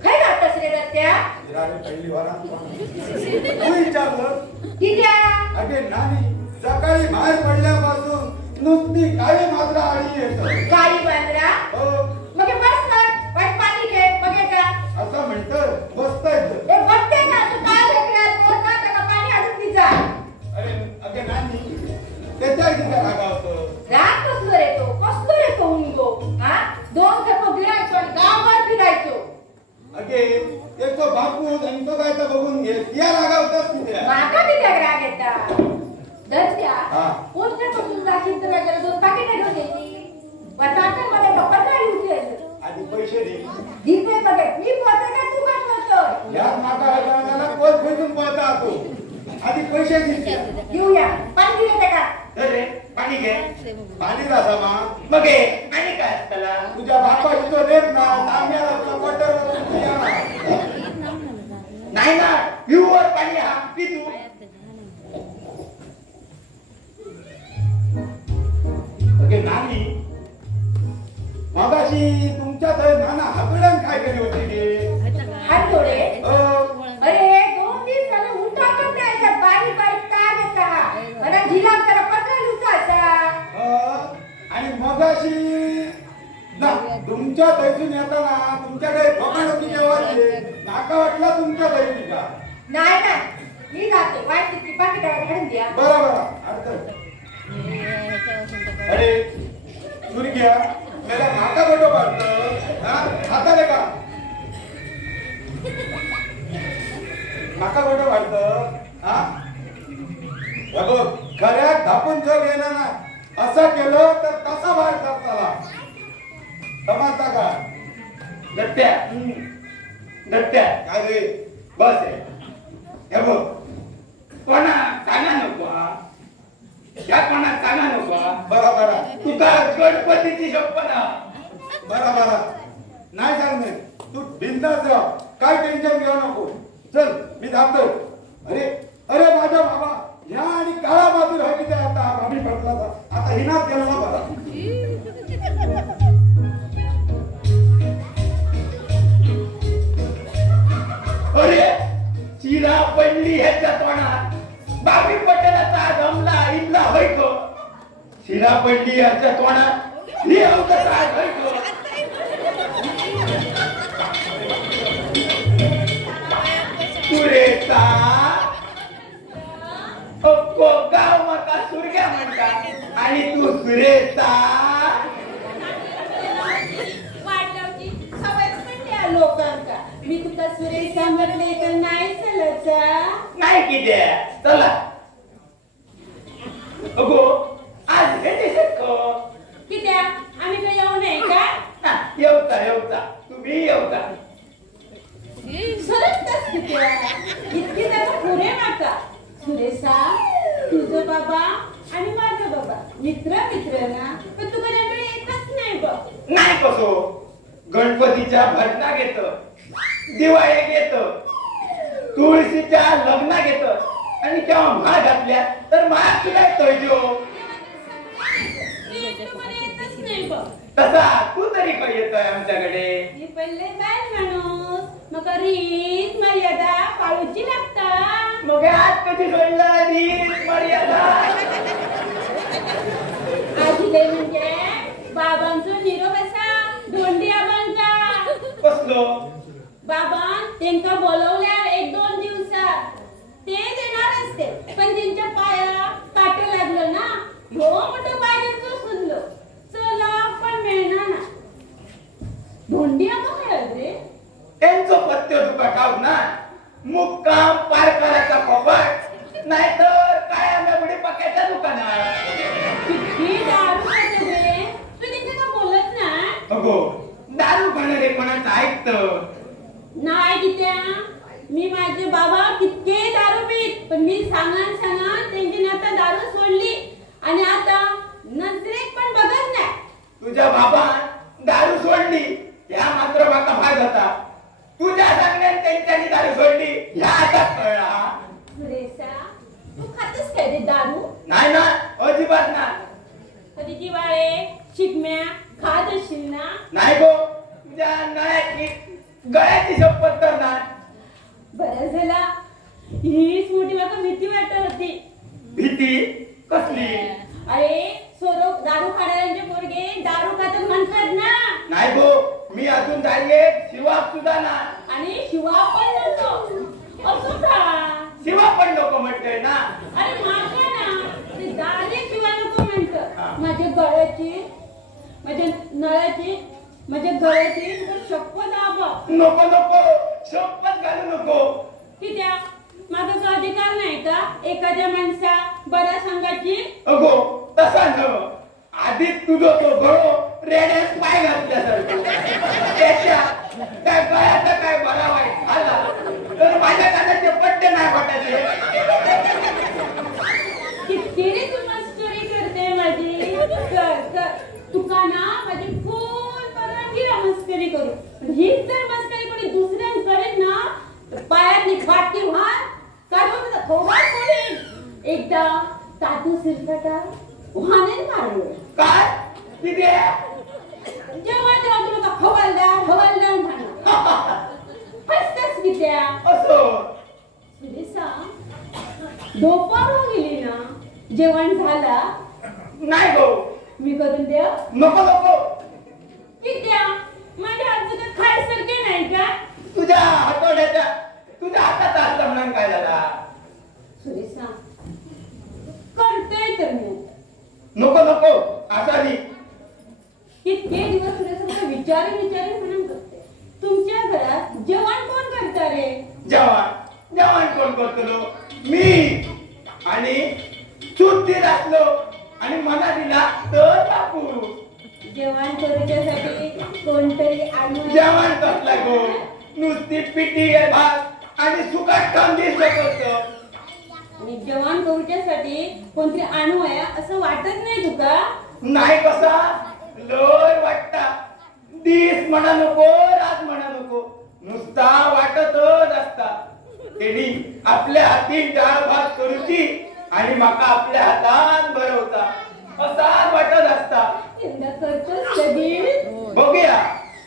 काय करतास रे दत्त्या. पहिली वारा तू विचारलं किती अगे नानी सकाळी बाहेर पडल्यापासून नुसती काळी मात्र आळी येत. काळी बांद्रा हो मग बस कर वाट पाणी घे बघे का असं म्हणत बसताय. ए बघते का तू काय घेतला पोटा का पाणी आणून दी जा. अरे अगे नानी त्याच्या किती रागावतं. राग कसलो रे तो उंगो. हा 2 खेप गिरायचो आणि गावभर फिरायचो. अगे ते तो बापू आणि तो काय तर बघून घे. या रागावतात तिथे. माका किती राग येता. दत्त्या हा. पोस्टर पासून जाशील तर माझ्याला 2 पाकिट घेऊन देती. वाटाणा मध्ये डॉक्टर काय उठेल. आधी पैसे दे. दिसे बघे मी बोलते का तू काय बोलतोय. या माका हजाराला कोण खोजून पळता तो. आधी पैसे दे. घेऊया पाणी देते का. अरे पाणी घे. पाणी राहा मा. मग हे आणि काय असताला. तुझ्या बापाची तो रेप ना तांब्याला तुला क्वार्टर नाही ना व्ह्यूवर पाणी हा पी तू. अगे नानी मगाशी तुमच्या थंय नाना हातोड्यान काय केली होती गे. हात थोडे हो. अरे 2 दिवस झाले उलटा पण द्यायचा बारी बारी काय देता. मला जिला करा पकड उचाचा. आणि मगाशी ना तुमच्या थैसून येताना तुमच्याकडे ठोकाडोकी जेवायचे नाका वाटला तुमच्या थैली का. नाही ना मी जातो वाईट ती पाकिट घालून द्या. बरोबर. अरे सुरग्या मेला नाका गोटो काढतं. हाताले का नाका गोटो काढतं. बघ खऱ्यात धापून जग येणार ना. असं केलं तर कसा बाहेर करताला. समजता का. दत्त्या दत्त्या काय रे बस आहे. हे बघ कोणा सांगा नको हा. या कोणा सांगा नको हा. बरा तुका गणपतीची शपथ हा. बरा नाही सांगणे. तू बिंदास राह. काय टेन्शन घेऊ नको. चल मी जातो. अरे अरे माझ्या बाबा या आणि काळा बाजू राहिली ते आता आम्ही पडला आता हिनात गेला ना बरा. अरे चिरा पडली ह्याच्या तोंडात. बाबी पटेलाचा जमला इथला होयको. चिरा पडली ह्याच्या तोंडात ही अवतार होयको. सुरेचा अक्को गाव माका सुरग्या म्हणतात आणि तू सुरेचा. वाटवची सवय पडल्या लोकांका. मी तुका सुरेश सांगितले तर नाही चलचा. नाही किती चला. अगो आज हे दिसत कित्या आम्ही काय येऊ नये का. येवता तुम्ही येवता. सरकताच कित्या इतकी त्याला पुरे माका. सुरेशा तुझं बाबा आणि माझा बाबा मित्र ना. पण तू कधी वेळ येतच नाही बघ. बघ. नाही कसो गणपतीच्या भजना घेत दिवाळी घेत तुळशीच्या लग्ना घेत आणि जेव्हा म्हाळ घातल्या तर म्हाळ सुद्धा येतोय जो ते तुम्हाला येतच नाही बघ. तसा तू तरी काय येतोय आमच्याकडे मी पहिले बाय माणूस मग रीत मर्यादा पाळूची लागता. मग आज कधी सोडला रीत मर्यादा आजीले म्हणजे बाबांचो निरोप असा धोंडी आबांचा. कसलो बाबान त्यांका बोलवल्या 1-2 दिवसात ते देणार असते पण त्यांच्या पाया काट लागलं ना हो मोठं पायाचं सुनलो चला पण मिळणार ना. धोंडी आबा खेळत रे त्यांचं पत्ते तुका ठाऊक ना मुक्काम पार करायचा कपाट नाहीतर काय आम्ही पुढे पक्याच्या दुकानात किती दारू खाते रे तू त्यांच्या का बोलत नाही. अगो दारू खाणारे कोणाचं ऐकतं नाही कित्या मी माझे बाबा कितके दारू पीत पण मी सांगा त्यांची आता दारू सोडली आणि आता नजरेत पण बघत नाही. तुझ्या बाबान दारू सोडली ह्या मात्र माका भाग होता तुझ्या सांगण्यात त्यांच्यानी दारू सोडली ह्या आता कळला. सुरेशा तू खातस काय रे दारू. नाही ना अजिबात ना कधी दिवाळे शिगम्या खात असशील ना. नाही गो तुझ्या नळ्याची गळ्याची शपथ तर ना. बरं झाला हीच मोठी माका भीती वाटत होती. भीती कसली अरे सोरो दारू खाणाऱ्यांचे पोरगे दारू खातात म्हणतात ना. नाही गो मी अजून जाईये शिवाप सुद्धा ना आणि शिवा पण नको असो का. शिवा पण नको म्हणतोय ना. अरे माझ्या ना ते दारे शिवा नको म्हणत माझ्या गळ्याची माझ्या नळ्याची माझ्या गळ्याची शपथ आबा नको नको शपथ घालू नको. कित्या माझा तो अधिकार नाही का एखाद्या माणसा बऱ्या सांगायची. अगो तसा नव आधीच तुझं तो गळो रेड्यात पाय घातल्यासारखं त्याच्या काय गळ्याचा काय बरा वाईट झाला तर माझ्या कानाचे पट्टे नाही वाटायचे. किती रे तू मस्करी करते माझी. कर तुका ना माझी फुल परवानगी मस्करी करू पण हीच जर मस्करी कोणी दुसऱ्यान करेल ना तर पायातली फाटकी व्हाल काढून थोबाड फोडीन. एकदा तातू सिरफटा व्हाने मारलो काय किती जेव्हा तुला हवालदार म्हणा हसतेस कित्या. असो सुरेशा दुपार गेली ना जेवण झाला नाही गो मी करून देव. नको नको कित्या माझ्या हातात खायसारखे नाही का. तुझ्या हातोड्याच्या तुझ्या हातात असलं म्हणून काय झाला. सुरेशा करते तर मी नको नको असा नाही. कितके दिवस सुरेशा विचारी म्हणून करते. तुमच्या घरात जेवण कोण करता रे. जेवण कोण करतो मी आणि चुतीत असलो आणि मना दिला तर बापू. जेवण करूच्यासाठी कोणतरी आणून जेवण कसला गो नुसती पिटी आहे भात आणि सुकाट काम दिसत होतं. आणि जेवण करूच्यासाठी कोणतरी आणू आहे असं वाटत नाही तुका. नाही कसा लय वाटता दिस म्हणा नको रात म्हणा नको नुसता वाटतच असता. त्यांनी आपल्या हाती डाळ भात करूची आणि माका आपल्या हातात भरवता असा वाटत असता. यंदा करतोस कधी. बघूया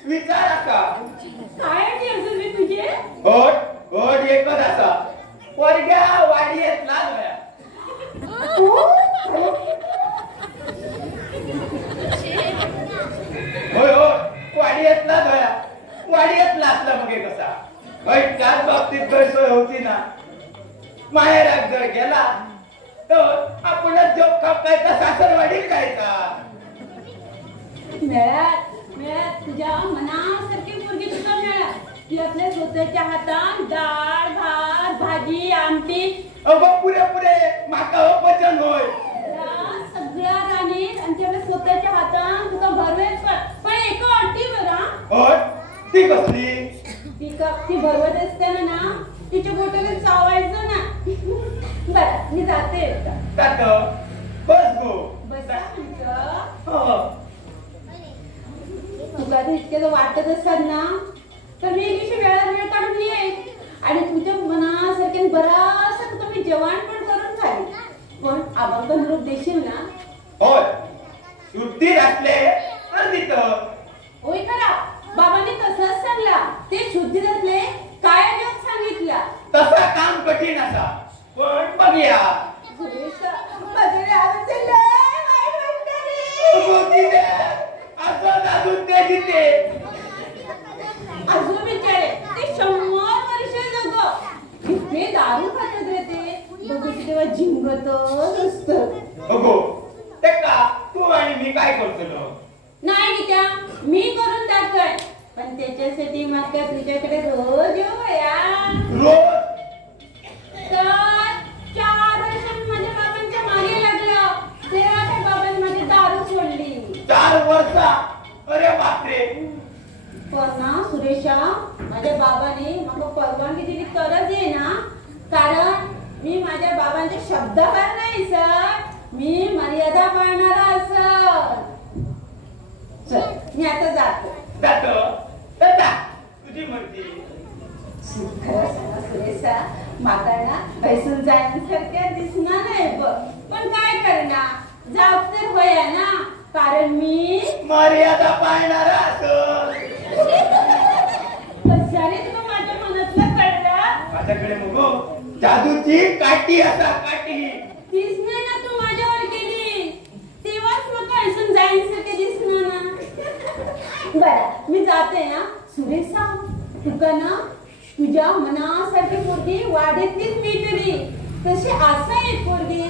विचार का काय अजून मी तुझे ओट एकच असा पोरग्या वाडीतला होया. होय वाडीतला होया वाडीतला असला मग कसा त्याच बाबतीत गैरसोय होती ना. माहेरात जर गेला तर आपणच जो कापायचा सासरवाडीत खायचा. मिळत तुझ्या मनासारखी मुलगी तुला मिळाला की आपल्या स्वतःच्या हातात डाळ भात भाजी आमटी अगो पुरे माका पचन होय. सगळ्या राणी आणि आपल्या स्वतःच्या हातात तुका भरवेल पण एका अटीवर ती कसली ती भरवत असताना ना तिच्या बोटाला चावायचं ना. बरं मी जाते बस गो बसा म्हणतं. हो तुला तर इतके वाटत असतात ना तर मी दिवशी वेळ काढून येईन आणि तुझ्या मनासारखे बराचसा तुम्ही जेवण पण करून खाईल पण आपण पण रूप देशील ना होय सुट्टी असले तर तिथं होय खरा बाबांनी तसंच सांगला ते शुद्धीत असले काय योग सांगितला तसा काम कठीण असा पण बघूया सुरेश माझे आवाज लय वाईट वाटतं रे. असं अजून ते जिथे अजून बिचारे ते 100 वर्ष जगो किती दारू खातात रे ते बघू तेव्हा जिंगत असतं बघू ते का तू आणि मी काय करतो नाही गीता मी करून दाखवण पण त्याच्यासाठी माका तुझ्याकडे रोज येऊ या रोज तर 4 वर्षांनी माझ्या बाबांच्या मागे लागलं तेव्हा त्या बाबांनी माझी दारू सोडली 4 वर्ष अरे बापरे पण ना सुरेशा माझ्या बाबाने मला परवानगी दिली तरच ये ना कारण मी माझ्या बाबांचे शब्द पाळणार नाही सर मी मर्यादा पाळणारा असं चल मी आता जातो तुझी मर्जी खरं सांगा सुरेशा माता ना पैसून जाण्यासारख्या दिसणार नाही बघ पण काय करणार जाऊ तर होया ना कारण मी मर्यादा पाळणारा असं कशाने तुला माझ्या मनातलं कळलं माझ्याकडे बघू जादूची काठी असा काठी तीच नाही ना तू माझ्यावर केली तेव्हाच मग पैसून जाण्यासारखे दिसणार ना बरं मी जाते ना सुरेशा तुका ना तुझ्या मनासारखी पोरगी वाढीतलीच भेटली तशी असा एक पोरगी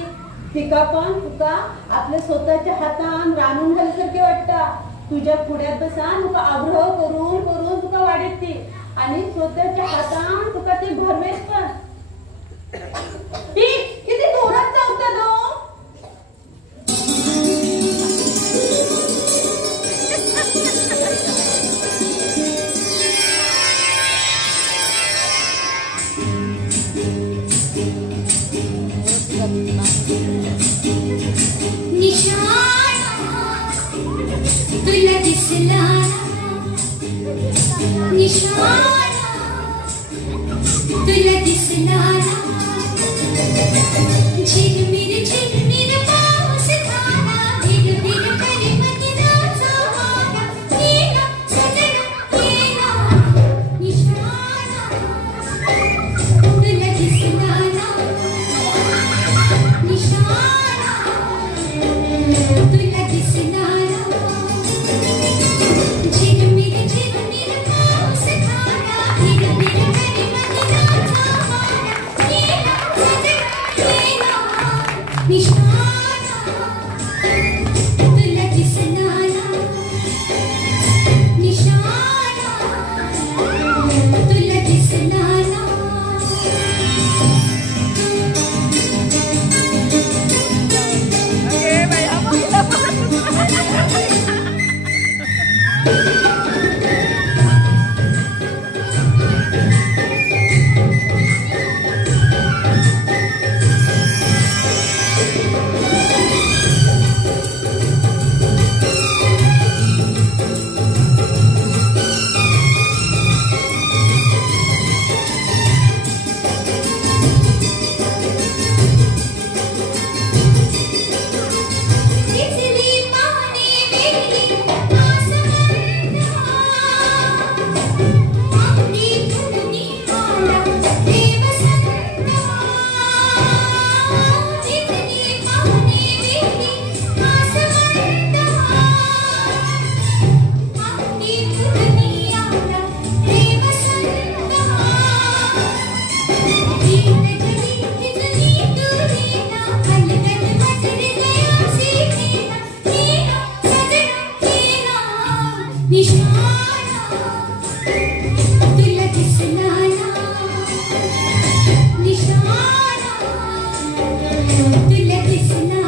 तिका पण तुका आपल्या स्वतःच्या हातान रानून घालसारखे वाटतं तुझ्या पुढ्यात बसा तुका आग्रह करून करून तुका वाढीत ती आणि स्वतःच्या हातान तुका ती भरवेस पण ती किती जोरात चावता तो तुला दिसला निशाणा तुला दिसला झिरमिर पाऊस थांबा भिरभिर करे मदिनाचा वारा येना सजना येना निशाणा तुला दिसला निशाणा तुला दिसला झिरमिर पाऊस थांबा भिरभिर करे मदिनाचा वारा येना सजना येना निशाणा तुला दिसला निशाणा तुला दिसला इतनी पानी मेरी आसमां अपनी धुनी वाला बेवसंता इतनी पानी मेरी आसमां अपनी धुनी वाला बेवसंता इतनी दूरी ना अलगद बजर गया सीना हीना सजना हीना निशाना तुला दिसला निशाना तुला दिसला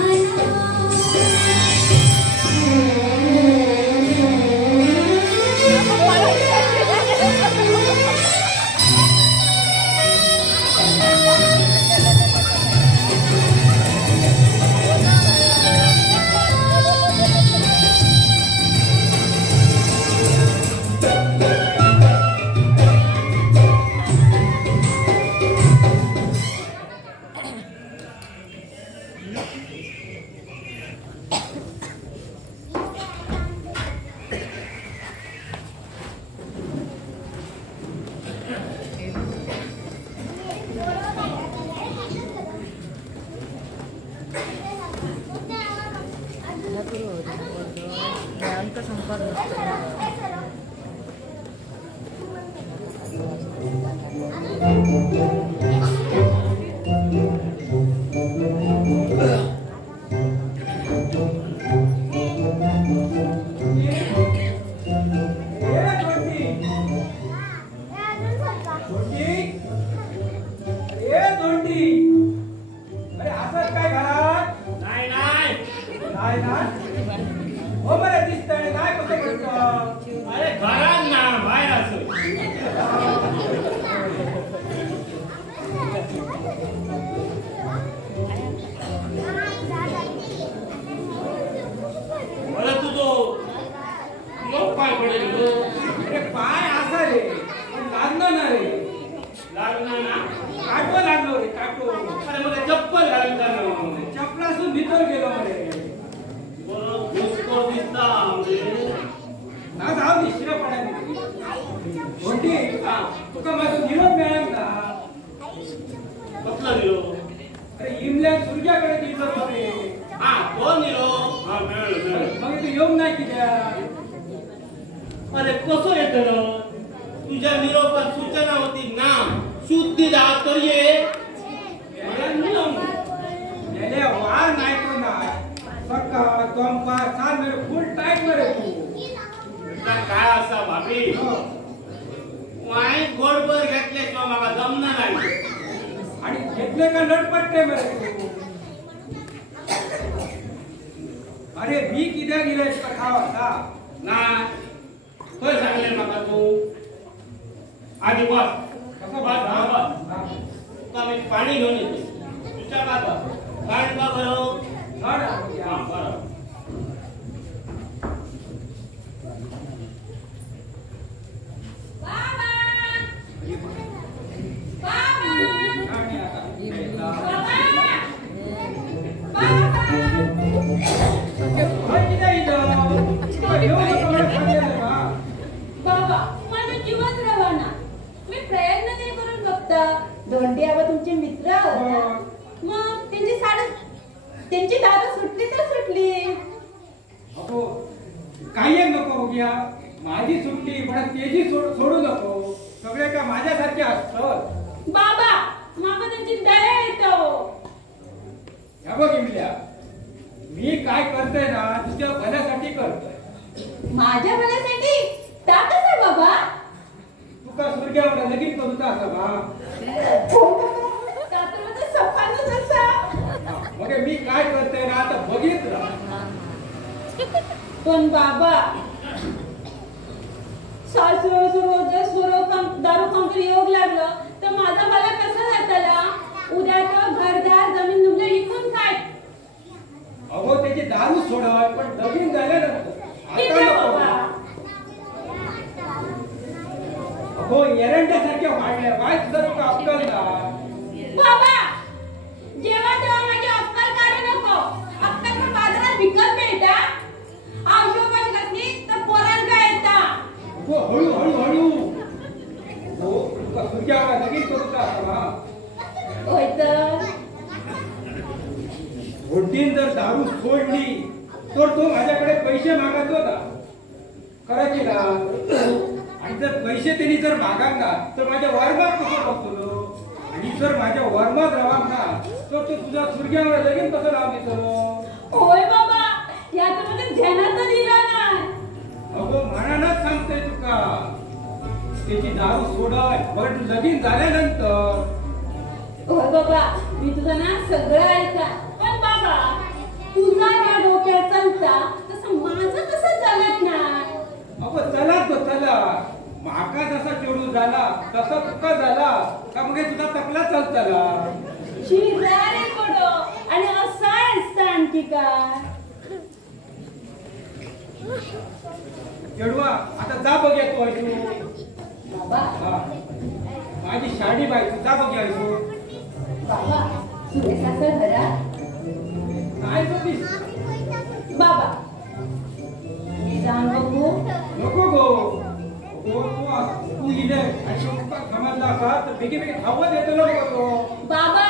अरे असं काय घरात नाही नाही नाही ना हो बरं दिसतंय काय कसं करतो अरे घरात ना बाहेर असो बरं तुझो लोक पाय पडेल ग. अरे पाय असा रे पण लागलं ना रे लागणार ना काटो लागलो रे काटो अरे मला चप्पल घालून जाणं चपलासून भीतर गेलो रे बरं घुसखोर दिसता म्हणजे ना जाऊ दे शिरा पडायला कोणती तुका माझं निरोप मिळाला का कसला निरो अरे इमल्या सूर्याकडे दिलं होते हा तो निरो हा मिळालं मग तू येऊन नाही कित्या अरे कसं येतं ना तुझ्या निरोपात सूचना होती ना शुद्धी दात तर ये मेले वार नाही तो ना सकाळ दुपार सांग मेरे फुल टाइट मध्ये तू काय असा भाभी वाईट गोडभर घेतल्याशिवाय मला जमणार नाही आणि घेतले का लटपटते मेरे तू अरे मी किती गेले खावा नाही खय सांगले मला तू आधी बस कसं बस हा बस तुका मी पाणी घेऊन येतो तुझ्या बाबा पाणी का बरं हा बरं बाबा माझा जीवच रवाना मी प्रयत्न नाही करून बघता दोंडी आबा तुमचे मित्र आहोत मग त्यांची दारू सुटली तर सुटली अगो काही नको बघूया माझी सुटली पण तेजी सोडू नको सगळे का माझ्यासारखे असतात बाबा मामा त्यांची दया येतो ह्या बघ इमल्या मी काय करतोय ना तुझ्या भल्यासाठी करतोय माझ्या भल्यासाठी त्या कसं बाबा तुका सूर्यावर लगीन करूचा असा बा त्या तर माझं सपानच असा मग मी काय करतोय ना आता बघितलं पण बाबा सासू रोज दारू कंकर योग लागलं तर माझा मला कसं जाताला उद्या तर घरदार जमीन तुमच्या इकून काय अगो त्याची दारू सोडवाय पण लगीन झाल्यानंतर ठीक आता आहे नको. बाबा अगो एरंड्यासारख्या वाढल्या वाय सुद्धा तुका अक्कल ना बाबा जेव्हा तेव्हा माझी अक्कल काढू नको अक्कल तर बाजारात विकत मिळता औषध घातली तर पोरांका येता अगो हळू हळू हळू हो तुका सूर्यावर लगीन करूचा असा बा होय तर घोटीन जर दारू सोडली तर तो माझ्याकडे पैसे मागतो ना करायची ना आणि जर पैसे त्यांनी जर मागांना तर माझ्या वर्मात कसं बसतो आणि जर माझ्या वर्मात रावांना तर तो तुझ्या सूर्यावर लगीन कसं लावून देतो होय बाबा या तर मला ध्यानात दिला नाही अगो मनानच सांगतोय तुका त्याची दारू सोडाय पण लगीन झाल्यानंतर होय बाबा मी तुझं ना सगळं ऐका पण बाबा तुझा या डोक्यात चालता तसं माझं कसं चालत नाही अगो चला तो चला माका जसा चेडू झाला तसा तुका झाला का मग तुझा तकला चालताला शिरा रे पडो आणि असा असता आणखी काय चेडवा आता जा बघ येतो तू बाबा हा. माझी शाडी बाई तू जा बघ येतो बाबा सुरेखाचं घरात काय बघीस बाबा मी जाऊन बघू नको गो तू इले आणि समजला का तर बेगी बेगी धावत येतो नको बाबा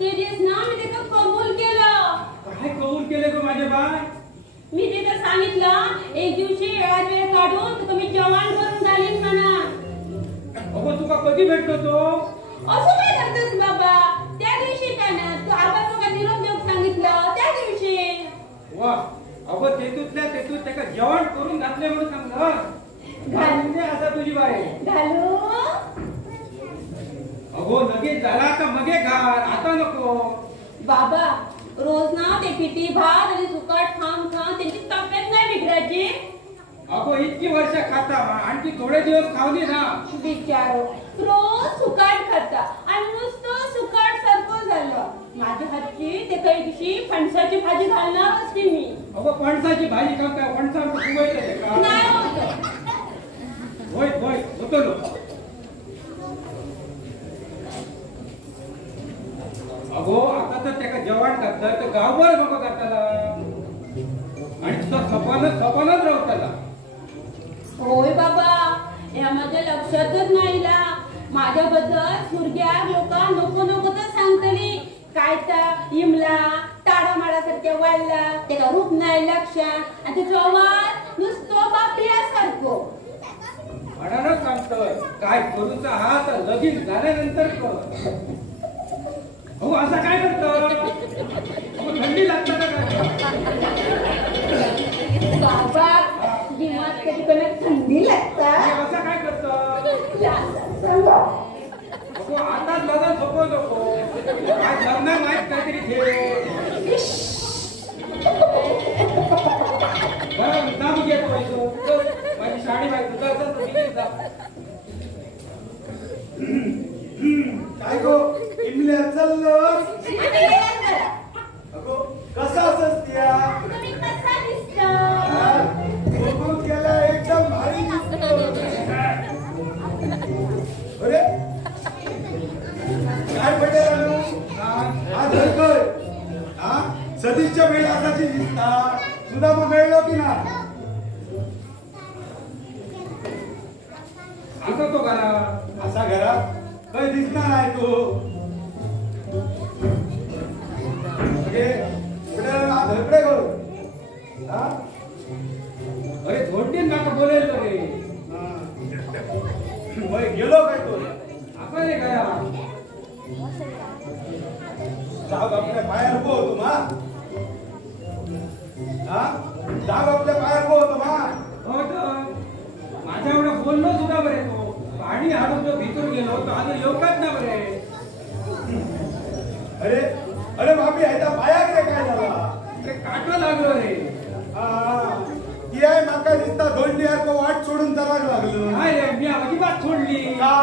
ते दिवस ना मी तिथं कबूल केलं काय कबूल केले गो माझे बाय मी तिथं सांगितलं एक दिवशी वेळात वेळ काढून तुका मी जेवण करून घालीन म्हणा अगो तुका कधी भेटलो तो असं काय करतोस बाबा? त्या दिवशी काय ना तू आपण मग निरोप देऊक सांगितलं त्या दिवशी. वा अगं तेतूतल्या तेतूत त्याला जेवण करून घातले म्हणून सांगलं घालून असा तुझी बाई. घालू अगो लगेच झाला का मगे घाल आता नको. बाबा रोज ना ते पिठी भात आणि सुकट खाऊन खाऊन त्यांची तब्येत नाही बिघडायची. अगो इतकी वर्ष खाता आणखी थोडे दिवस खावली ना. बिचारो रोज सुकाट खाता आणि नुसतं सुकाट सारखं झालं. माझ्या हातची ते काही दिवशी फणसाची भाजी घालणार असते मी. अगो फणसाची भाजी खाऊ काय फणसाचं फुगवायचं का? नाही होत. होय होय होतो लो. अगो आता तर त्याला जेवण करतात तर गावभर बघ करताला आणि तुझा सपानच राहताला. होय बाबा या माझ्या लक्षातच नाही ला. माझ्याबद्दल सुरग्यार लोक नको नको तर सांगतली. काय तर इमला टाळामाळासारख्या वाढला त्याला रूप नाही लक्षात आणि त्याचा आवाज नुसतं बापऱ्यासारखं. म्हणानच सांगतोय काय करूचा हा तर लगीन झाल्यानंतर कर. हो असं काय करतो? थंडी लागतं का काय? बाबा दिमाग कधी कोणा थंडी लागतात. असं काय करतो? सांगा आताच लग्न सोपव नको. काय लग्न माहित काहीतरी ठेव. बरं नाम घेतो पैसो माझी साडी माहिती काय गो इमल्या चाललोस? अगो कसा असत्या? तुम्ही कसा दिसता? बघून गेला एकदम भारी दिसतो. अरे काय पटेल आज हरकय हा सदीच्या वेळ असाची दिसता. सुद्धा मग मिळलो की ना? आता तो करा असा घरात काही दिसणार नाही तू. धडपडे करू हा? अरे धोंडीन नाका बोलेल रे. गेलो काय तो? आपण हे करा जाग आपल्या पायावर उभं होतो मा. जाग आपल्या पायावर उभं होतो मा. हो तर माझ्या एवढं बोललो सुद्धा बरे तो पाणी हाडून जो भीतून गेलो तो आज योगात ना बरे. अरे अरे बाबी ह्याच्या पायाकडे काय झाला? अरे काटो लागलो रे. ती आहे माका दिसता धोंडी सारखं वाट सोडून चालायला लागलो. नाही रे मी अजिबात सोडली. का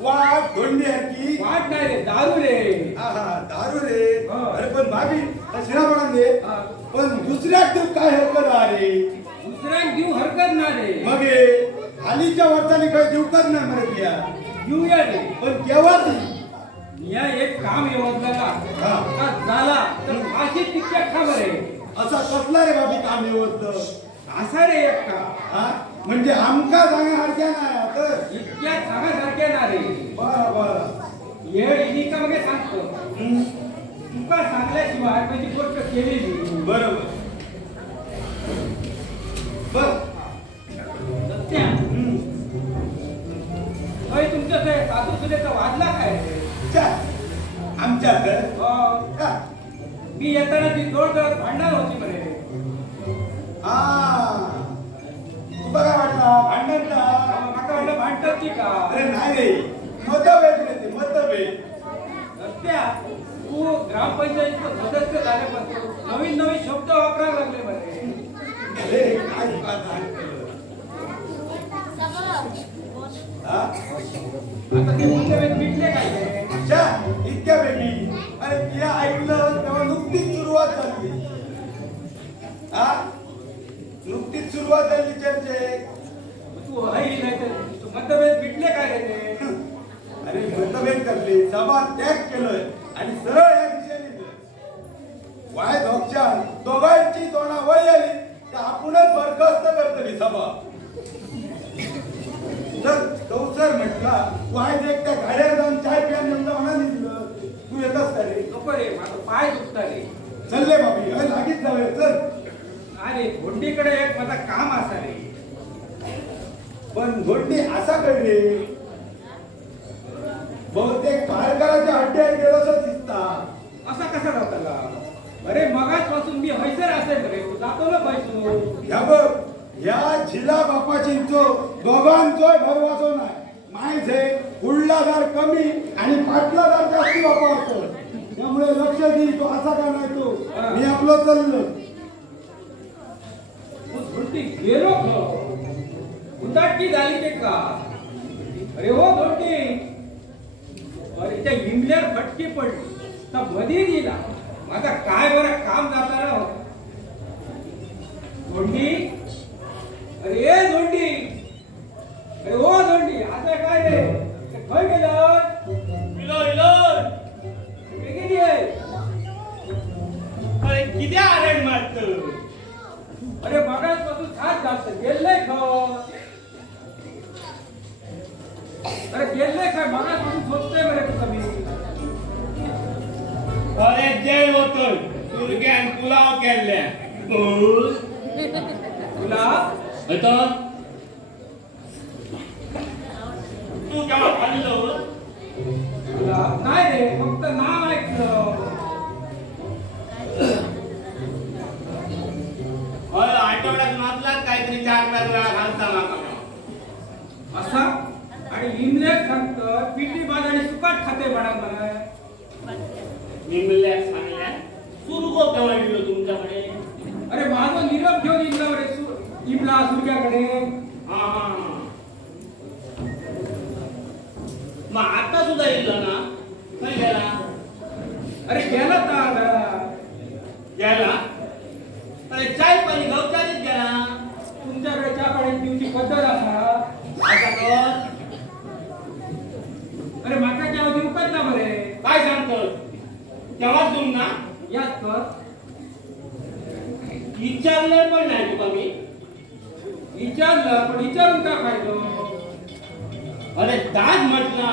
वाट धोंडी सारखी? वाट नाही रे दारू रे. दारू रे. हा. अरे पण भाभी शिरा म्हणा दे. हा. पण दुसऱ्याक तू काय हरकत रे? दुसऱ्यांक देऊ हरकत ना रे. मग हालीच्या वर्षाने काही देऊकच नाही म्हणत या. येऊया रे. पण केव्हा ती या एक काम येवतला हा. का झाला तर फाशी तितक्या खा बरे. असा कसला रे बाबी काम येवत? असा रे एक का हा म्हणजे आमका सांगण्यासारख्या नाही आता. इतक्या सांगासारख्या ना रे. बरं बरं. येळ इली का मग सांगतो तुका सांगल्याशिवाय माझी गोष्ट केलेली. बरोबर बर. सत्या होय तुमचं ते सासू सुनेचा वाजला काय? आमच्याकडे हो. मी येताना ती जोड जोरात भांडणार होती म्हणे. तुला काय वाटलं भांडण ना? माका वाटलं भांडतात की का? अरे नाही रे मतभेद रे ते मतभेद. सत्या तू ग्रामपंचायतीचं सदस्य झाल्यापासून नवीन नवीन शब्द वापरायला लागले म्हणे. अरे काय आता ते मुद्दे मिटले काय ते? इतक्या वेगळी. अरे तिला ऐकलं तेव्हा नुकतीच सुरुवात झाली. नुकतीच सुरुवात झाली चर्चे. तू हाई नाही तर मतभेद मिटले काय ते? अरे मतभेद करले सभा त्याग केलोय आणि सरळ या दिशेने वाय दोघच्या दोघांची तोंडा वय आली तर आपणच बरखास्त करतली सभा. तर कौसर म्हटला वाय देख त्या गाड्यावर जाऊन चाय प्या नेमका म्हणा दिलं. तू येतस का रे? नको रे माझं पाय दुखता रे. चलले बाबी अरे लागीच जाऊया चल. अरे धोंडीकडे एक माझा काम असा रे. पण धोंडी असा कळले बहुतेक ह्या झिला बापाचींचो दोघांचो भरवासो नाही माहीत आहे उडला दार कमी आणि फाटला दार जास्ती बापा असतो त्यामुळे लक्ष दे तो असा का नाही तो मी आपलं चाललो धोंडी गेलो उदाटी झाली ते का अरे हो धोंडी अरे त्या हिमल्यावर फटकी पडली तर मधी दिला माझा काय बरं काम जाता हो धोंडी अरे धोंडी अरे हो धोंडी आता काय रे खय गेलं इलो इलो गेली आहे अरे किती आरड मारत अरे मगाचपासून साथ जास्त गेलंय खाव अरे गेलंय काय मगाचपासून झोपतोय बरे कमी अरे जेल होतोय तुरग्यान पुलाव केल्ल्या तुला होतो तू केव्हा खाल्लो तुला नाही रे फक्त नाव ऐकलं आठवड्यात मातलाच काहीतरी 4-5 वेळा घालता माका असा आणि इंग्लंड सांगतं पिटी बाज आणि सुकाट खाते बडा मला निमल्याक सांगल्या सुरगो केव्हा दिलो तुमच्याकडे अरे माझं निरोप घेऊन इमला रे इमला सुरग्याकडे हा मग आता सुद्धा इल्लो ना खय गेला अरे गेला तर गेला अरे चाय पाणी गवचारीत गेला तुमच्याकडे चहा पाणी पिऊची पद्धत असा आता कर अरे माका चहा देऊकच ना बरे काय सांगतो केव्हा तुम ना याच कर विचारले पण नाही तुका मी विचारलं पण विचारून का फायदो अरे दाद म्हटला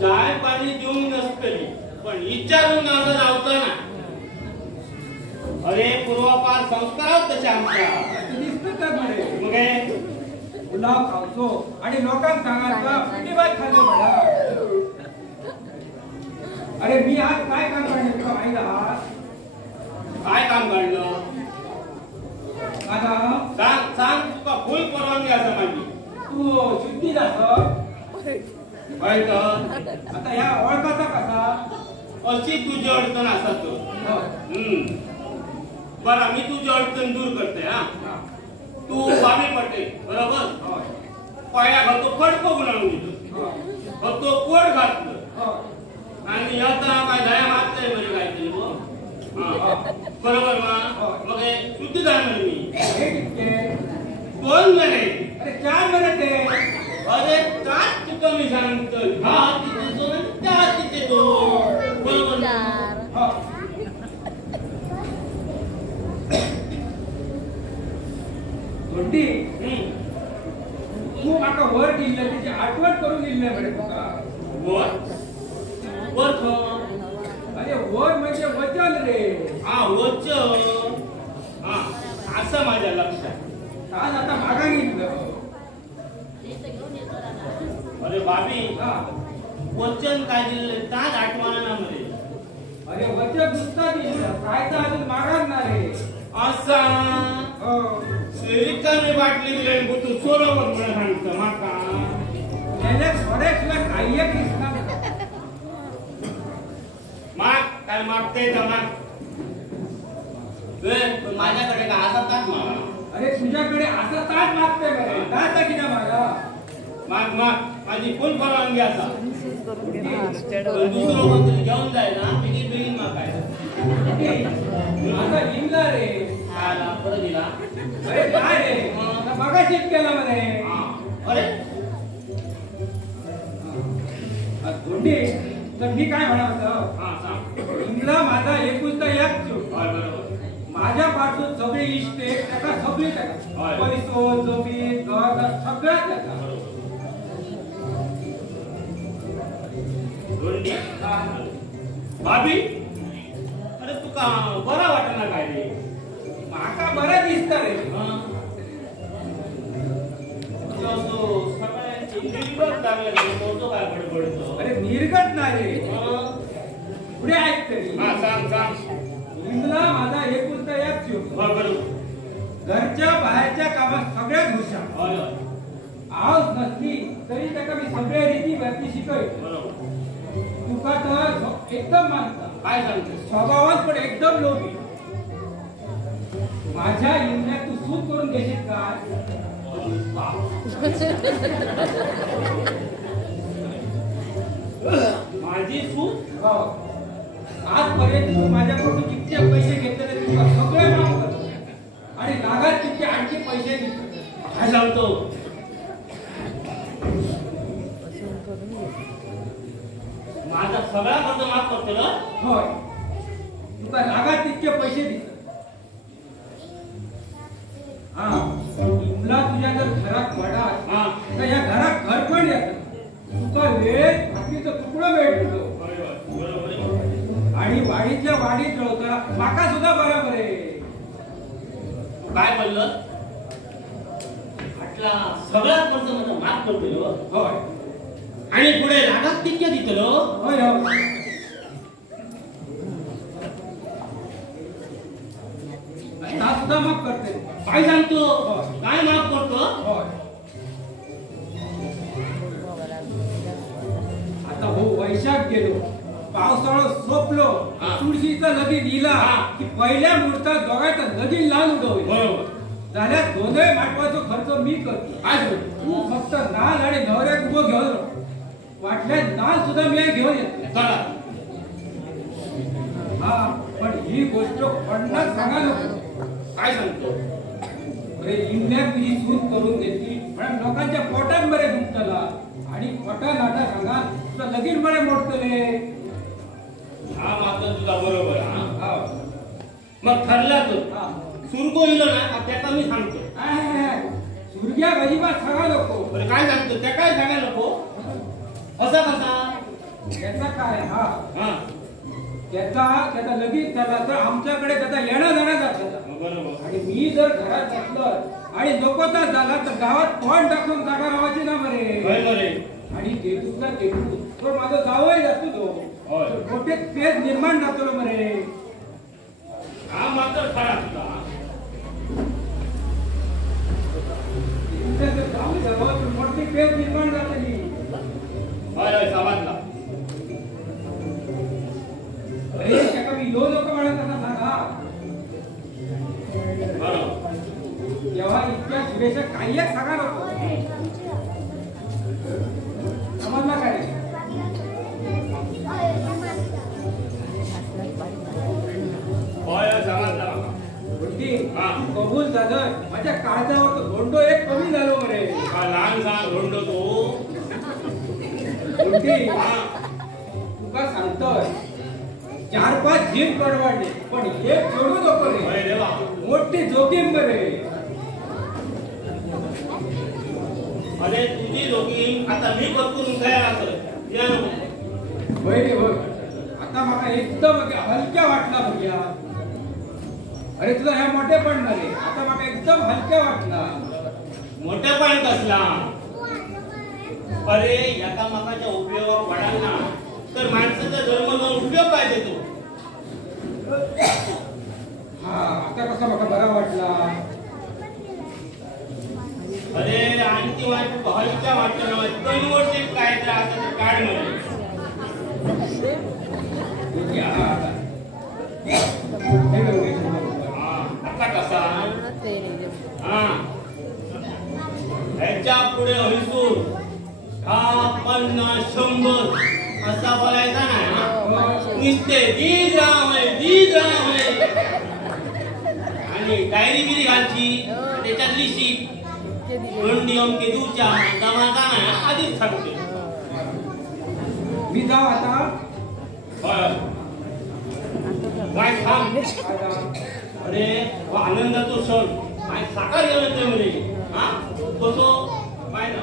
चाय पाणी देऊन नसतली पण विचारून असं जावतं ना अरे पूर्वापार संस्कार तसे आमच्या दिसत तर बरे मग हे पुलाव खावचो आणि लोकांना सांगायचं पिटी बाज खाल्लं मला अरे मी आज काय काम करणार तुला माहिती आहात काय काम काढलं आता सांग सांग तुका फुल परवानगी असं माझी तू शुद्धी जात काय तर आता ह्या ओळखाचा कसा अशी तुझी अडचण असा तो बरं मी तुझी अडचण दूर करते हा तू बाबी पटेल बरोबर पाया घालतो खडको गुणावून दिलो फक्त कोट घातलं आणि याचा काय दया मागतंय म्हणजे काहीतरी बरोबर मग हे शुद्धी जाणार मी हे कितके 2 महिने अरे 4 मिनिट आहे अरे काय तुका मी सांगतो हा तिथे 2 आणि त्या तिथे 2 बरोबर धोंडी तू माका वर दिल्ले त्याची आठवण करून दिली नाही बरे तुका वर अरे वर म्हणजे वचन रे हा वच हा असं माझ्या लक्षात आज आता मागा घेतलं अरे बाबी हा वचन काय दिलं ताज आठवणा ना मध्ये अरे वचन नुसता दिलं काय तर अजून मागाच ना रे असा हो रिकामी बाटली दिली आणि तू सोडवत मला सांगतं माका त्याने फॉरेक्सला काही एक दिसणार माग काय मागते तर माग पण माझ्याकडे का असा ताट मागा अरे तुझ्याकडे असं ताट मागतोय बरे ताट की ना मागा माग माग माझी फुल परवानगी असा पण दुसरं कोणतरी घेऊन जाय ना बिगीन बिगीन मागाय माझा जिंकला रे खायला परत दिला अरे काय रे मगा शिक केला म्हणे अरे धोंडी तर मी काय म्हणत हा सांग इंगला माझा एकुलता एक जीव बरोबर माझ्या पासून सगळे इष्टे त्याचा सगळे त्याला होय. पैसो जमीन घर सगळ्यात त्याचा धोंडी भाभी अरे तुका बरा वाटना काय रे माका बरं दिसत रे अरे निर्गत नाही रे पुढे ऐक तरी सांग सांग इंगला माझा एकुलता एक जीव बरोबर घरच्या बाहेरच्या कामात सगळ्यात हुशार. होय होय आवाज नसली तरी त्याका मी सगळ्या रीती व्यक्ती शिकवतो. बरोबर. तुका तर एकदम मानता, काय सांगतेस? स्वभावात पण एकदम लोभी. माझ्या इंद्रियात तू सूट करून देशील काय? माझी सूट? हो. आजपर्यंत तू माझ्याकडून किती पैसे घेतले तुला सगळे माफ करतो आणि लागात तितके आणखी पैसे घेतो. काय सांगतो? माझा सगळा कर्ज माफ करतो ना? होय, तुका लागात तितके पैसे देतो. हा, तुला तुझ्या जर घरात पडाल हा. तर या घरात घर पण येतं. तुका वेळ भाकरीचं तुकडं भेटतो होय होय बरोबर आहे. आणि वाडीतल्या वाडीत राहता माका सुद्धा बरोबर आहे. तू काय बोललं? म्हटला सगळा कर्ज माझा माफ करतो होय आणि पुढे लागात तितके दितलो. होय होय. आता सुद्धा माफ करते. काय सांगतो? काय माफ करतो? होय. आता हो वैशाख गेलो, पावसाळा सोपलो, हा. तुळशीचा लगीन इला हा. की पहिल्या मुहूर्तात दोघांचं लगीन लावून उडवलं. बरोबर. झाल्या दोन्ही महत्वाचा खर्च मी करतो. काय सांगतो? तू फक्त नाल आणि नवऱ्यात उभं घेऊन राह. वाटल्यास नाल सुद्धा मी घेऊन येतो. चला. हा, पण ही गोष्ट पडणार सांगा नको. काय सांगतो? अरे इंडियात तुझी सूट करून घेतली पण लोकांच्या पोटात बरे दुखतला आणि पोटा नाटा सांगा तुझं लगीन बरे मोडतले. हा मात्र तुझा बरोबर आहे, हा. हा. मग ठरला तू हा. सुरको इलो ना त्याचा मी सांगतो. सूर्या गजिबात सांगा नको. बरं काय सांगतो? त्या काय सांगा नको? असा कसा? त्याचा काय हा हा त्याचा लगीन झाला तर आमच्याकडे त्याचा येणं जाणं जात होता. बरोबर. आणि मी जर घरात बसलं आणि नकोता झाला तर गावात कोण टाकून जागा राहायची ना बरे. होय बरे. आणि तेजूला तेजू तो माझा जावई जातो तो. होय. मोठे पेज निर्माण जातो बरे. हा मात्र खरा तुझा. मोठी पेज निर्माण जातली. होय होय समजला. अरे त्याका मी लो लोक म्हणत असा सांगा. बरोबर. तेव्हा इतक्या सुरेशा काही एक सांगा नको. समजला काय? होय होय समजला. गोष्टी हा. कबूल झालं माझ्या काळजावर तो धोंडो एक कमी झालो बरे. हा लहान लहान धोंडो तू. गोष्टी हा. तुका सांगतोय 4-5 जीव कडवाडले पण एक सोडू नको रे. होय देवा. मोठी जोखीम बरे. अरे तुझी जोखीम आता मी बघून तयार असत. या होय रे होय. आता मला एकदम हलक्या वाटला भैया. अरे तुझा ह्या मोठे पण रे. आता मला एकदम हलक्या वाटला. मोठेपण कसला? अरे एकामेकाच्या उपयोगावर पडाल ना तर माणसाचा जन्म जाऊन उपयोग पाहिजे तो. हा आता कसा मला बरा वाटला. अरे आणखी वाटत हलक्या वाटलं ना 2 वर्ष काय तर आता तर काढ म्हणजे. आता कसा? हा ह्याच्या पुढे हरिसूर 50-100 असा बोलायचा ना. नुसते दीद राम आहे. आणि डायरी बिरी घालची त्याच्यातली शीट दोंडी अमके दूच्या दमाचा ना आधीच सांगते. मी जाऊ आता. काय थांब. अरे वा आनंदाचो सण काय साकार गेलं ते म्हणे. हा कसो काय ना.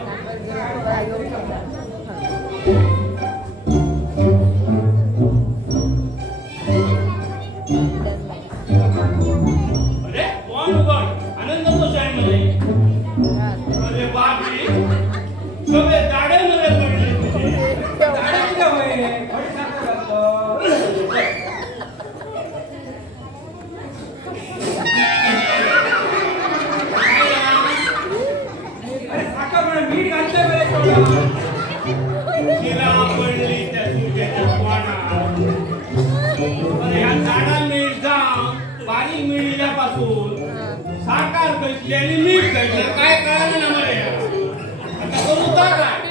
अरे कोण उघड आनंदाचो सण म्हणे. अरे बापरे सगळे दाडे मध्ये पडले तुझे. दाढी कुठे होय? थोडी साखर घालतो. शिरा पडली त्या सुट्याच्या पानात. पण ह्या झाडा मीठ जाऊन पाणी मिळल्यापासून साखर कशी आणि मीठ कशी काय कळलं ना मला. आता करू तर काय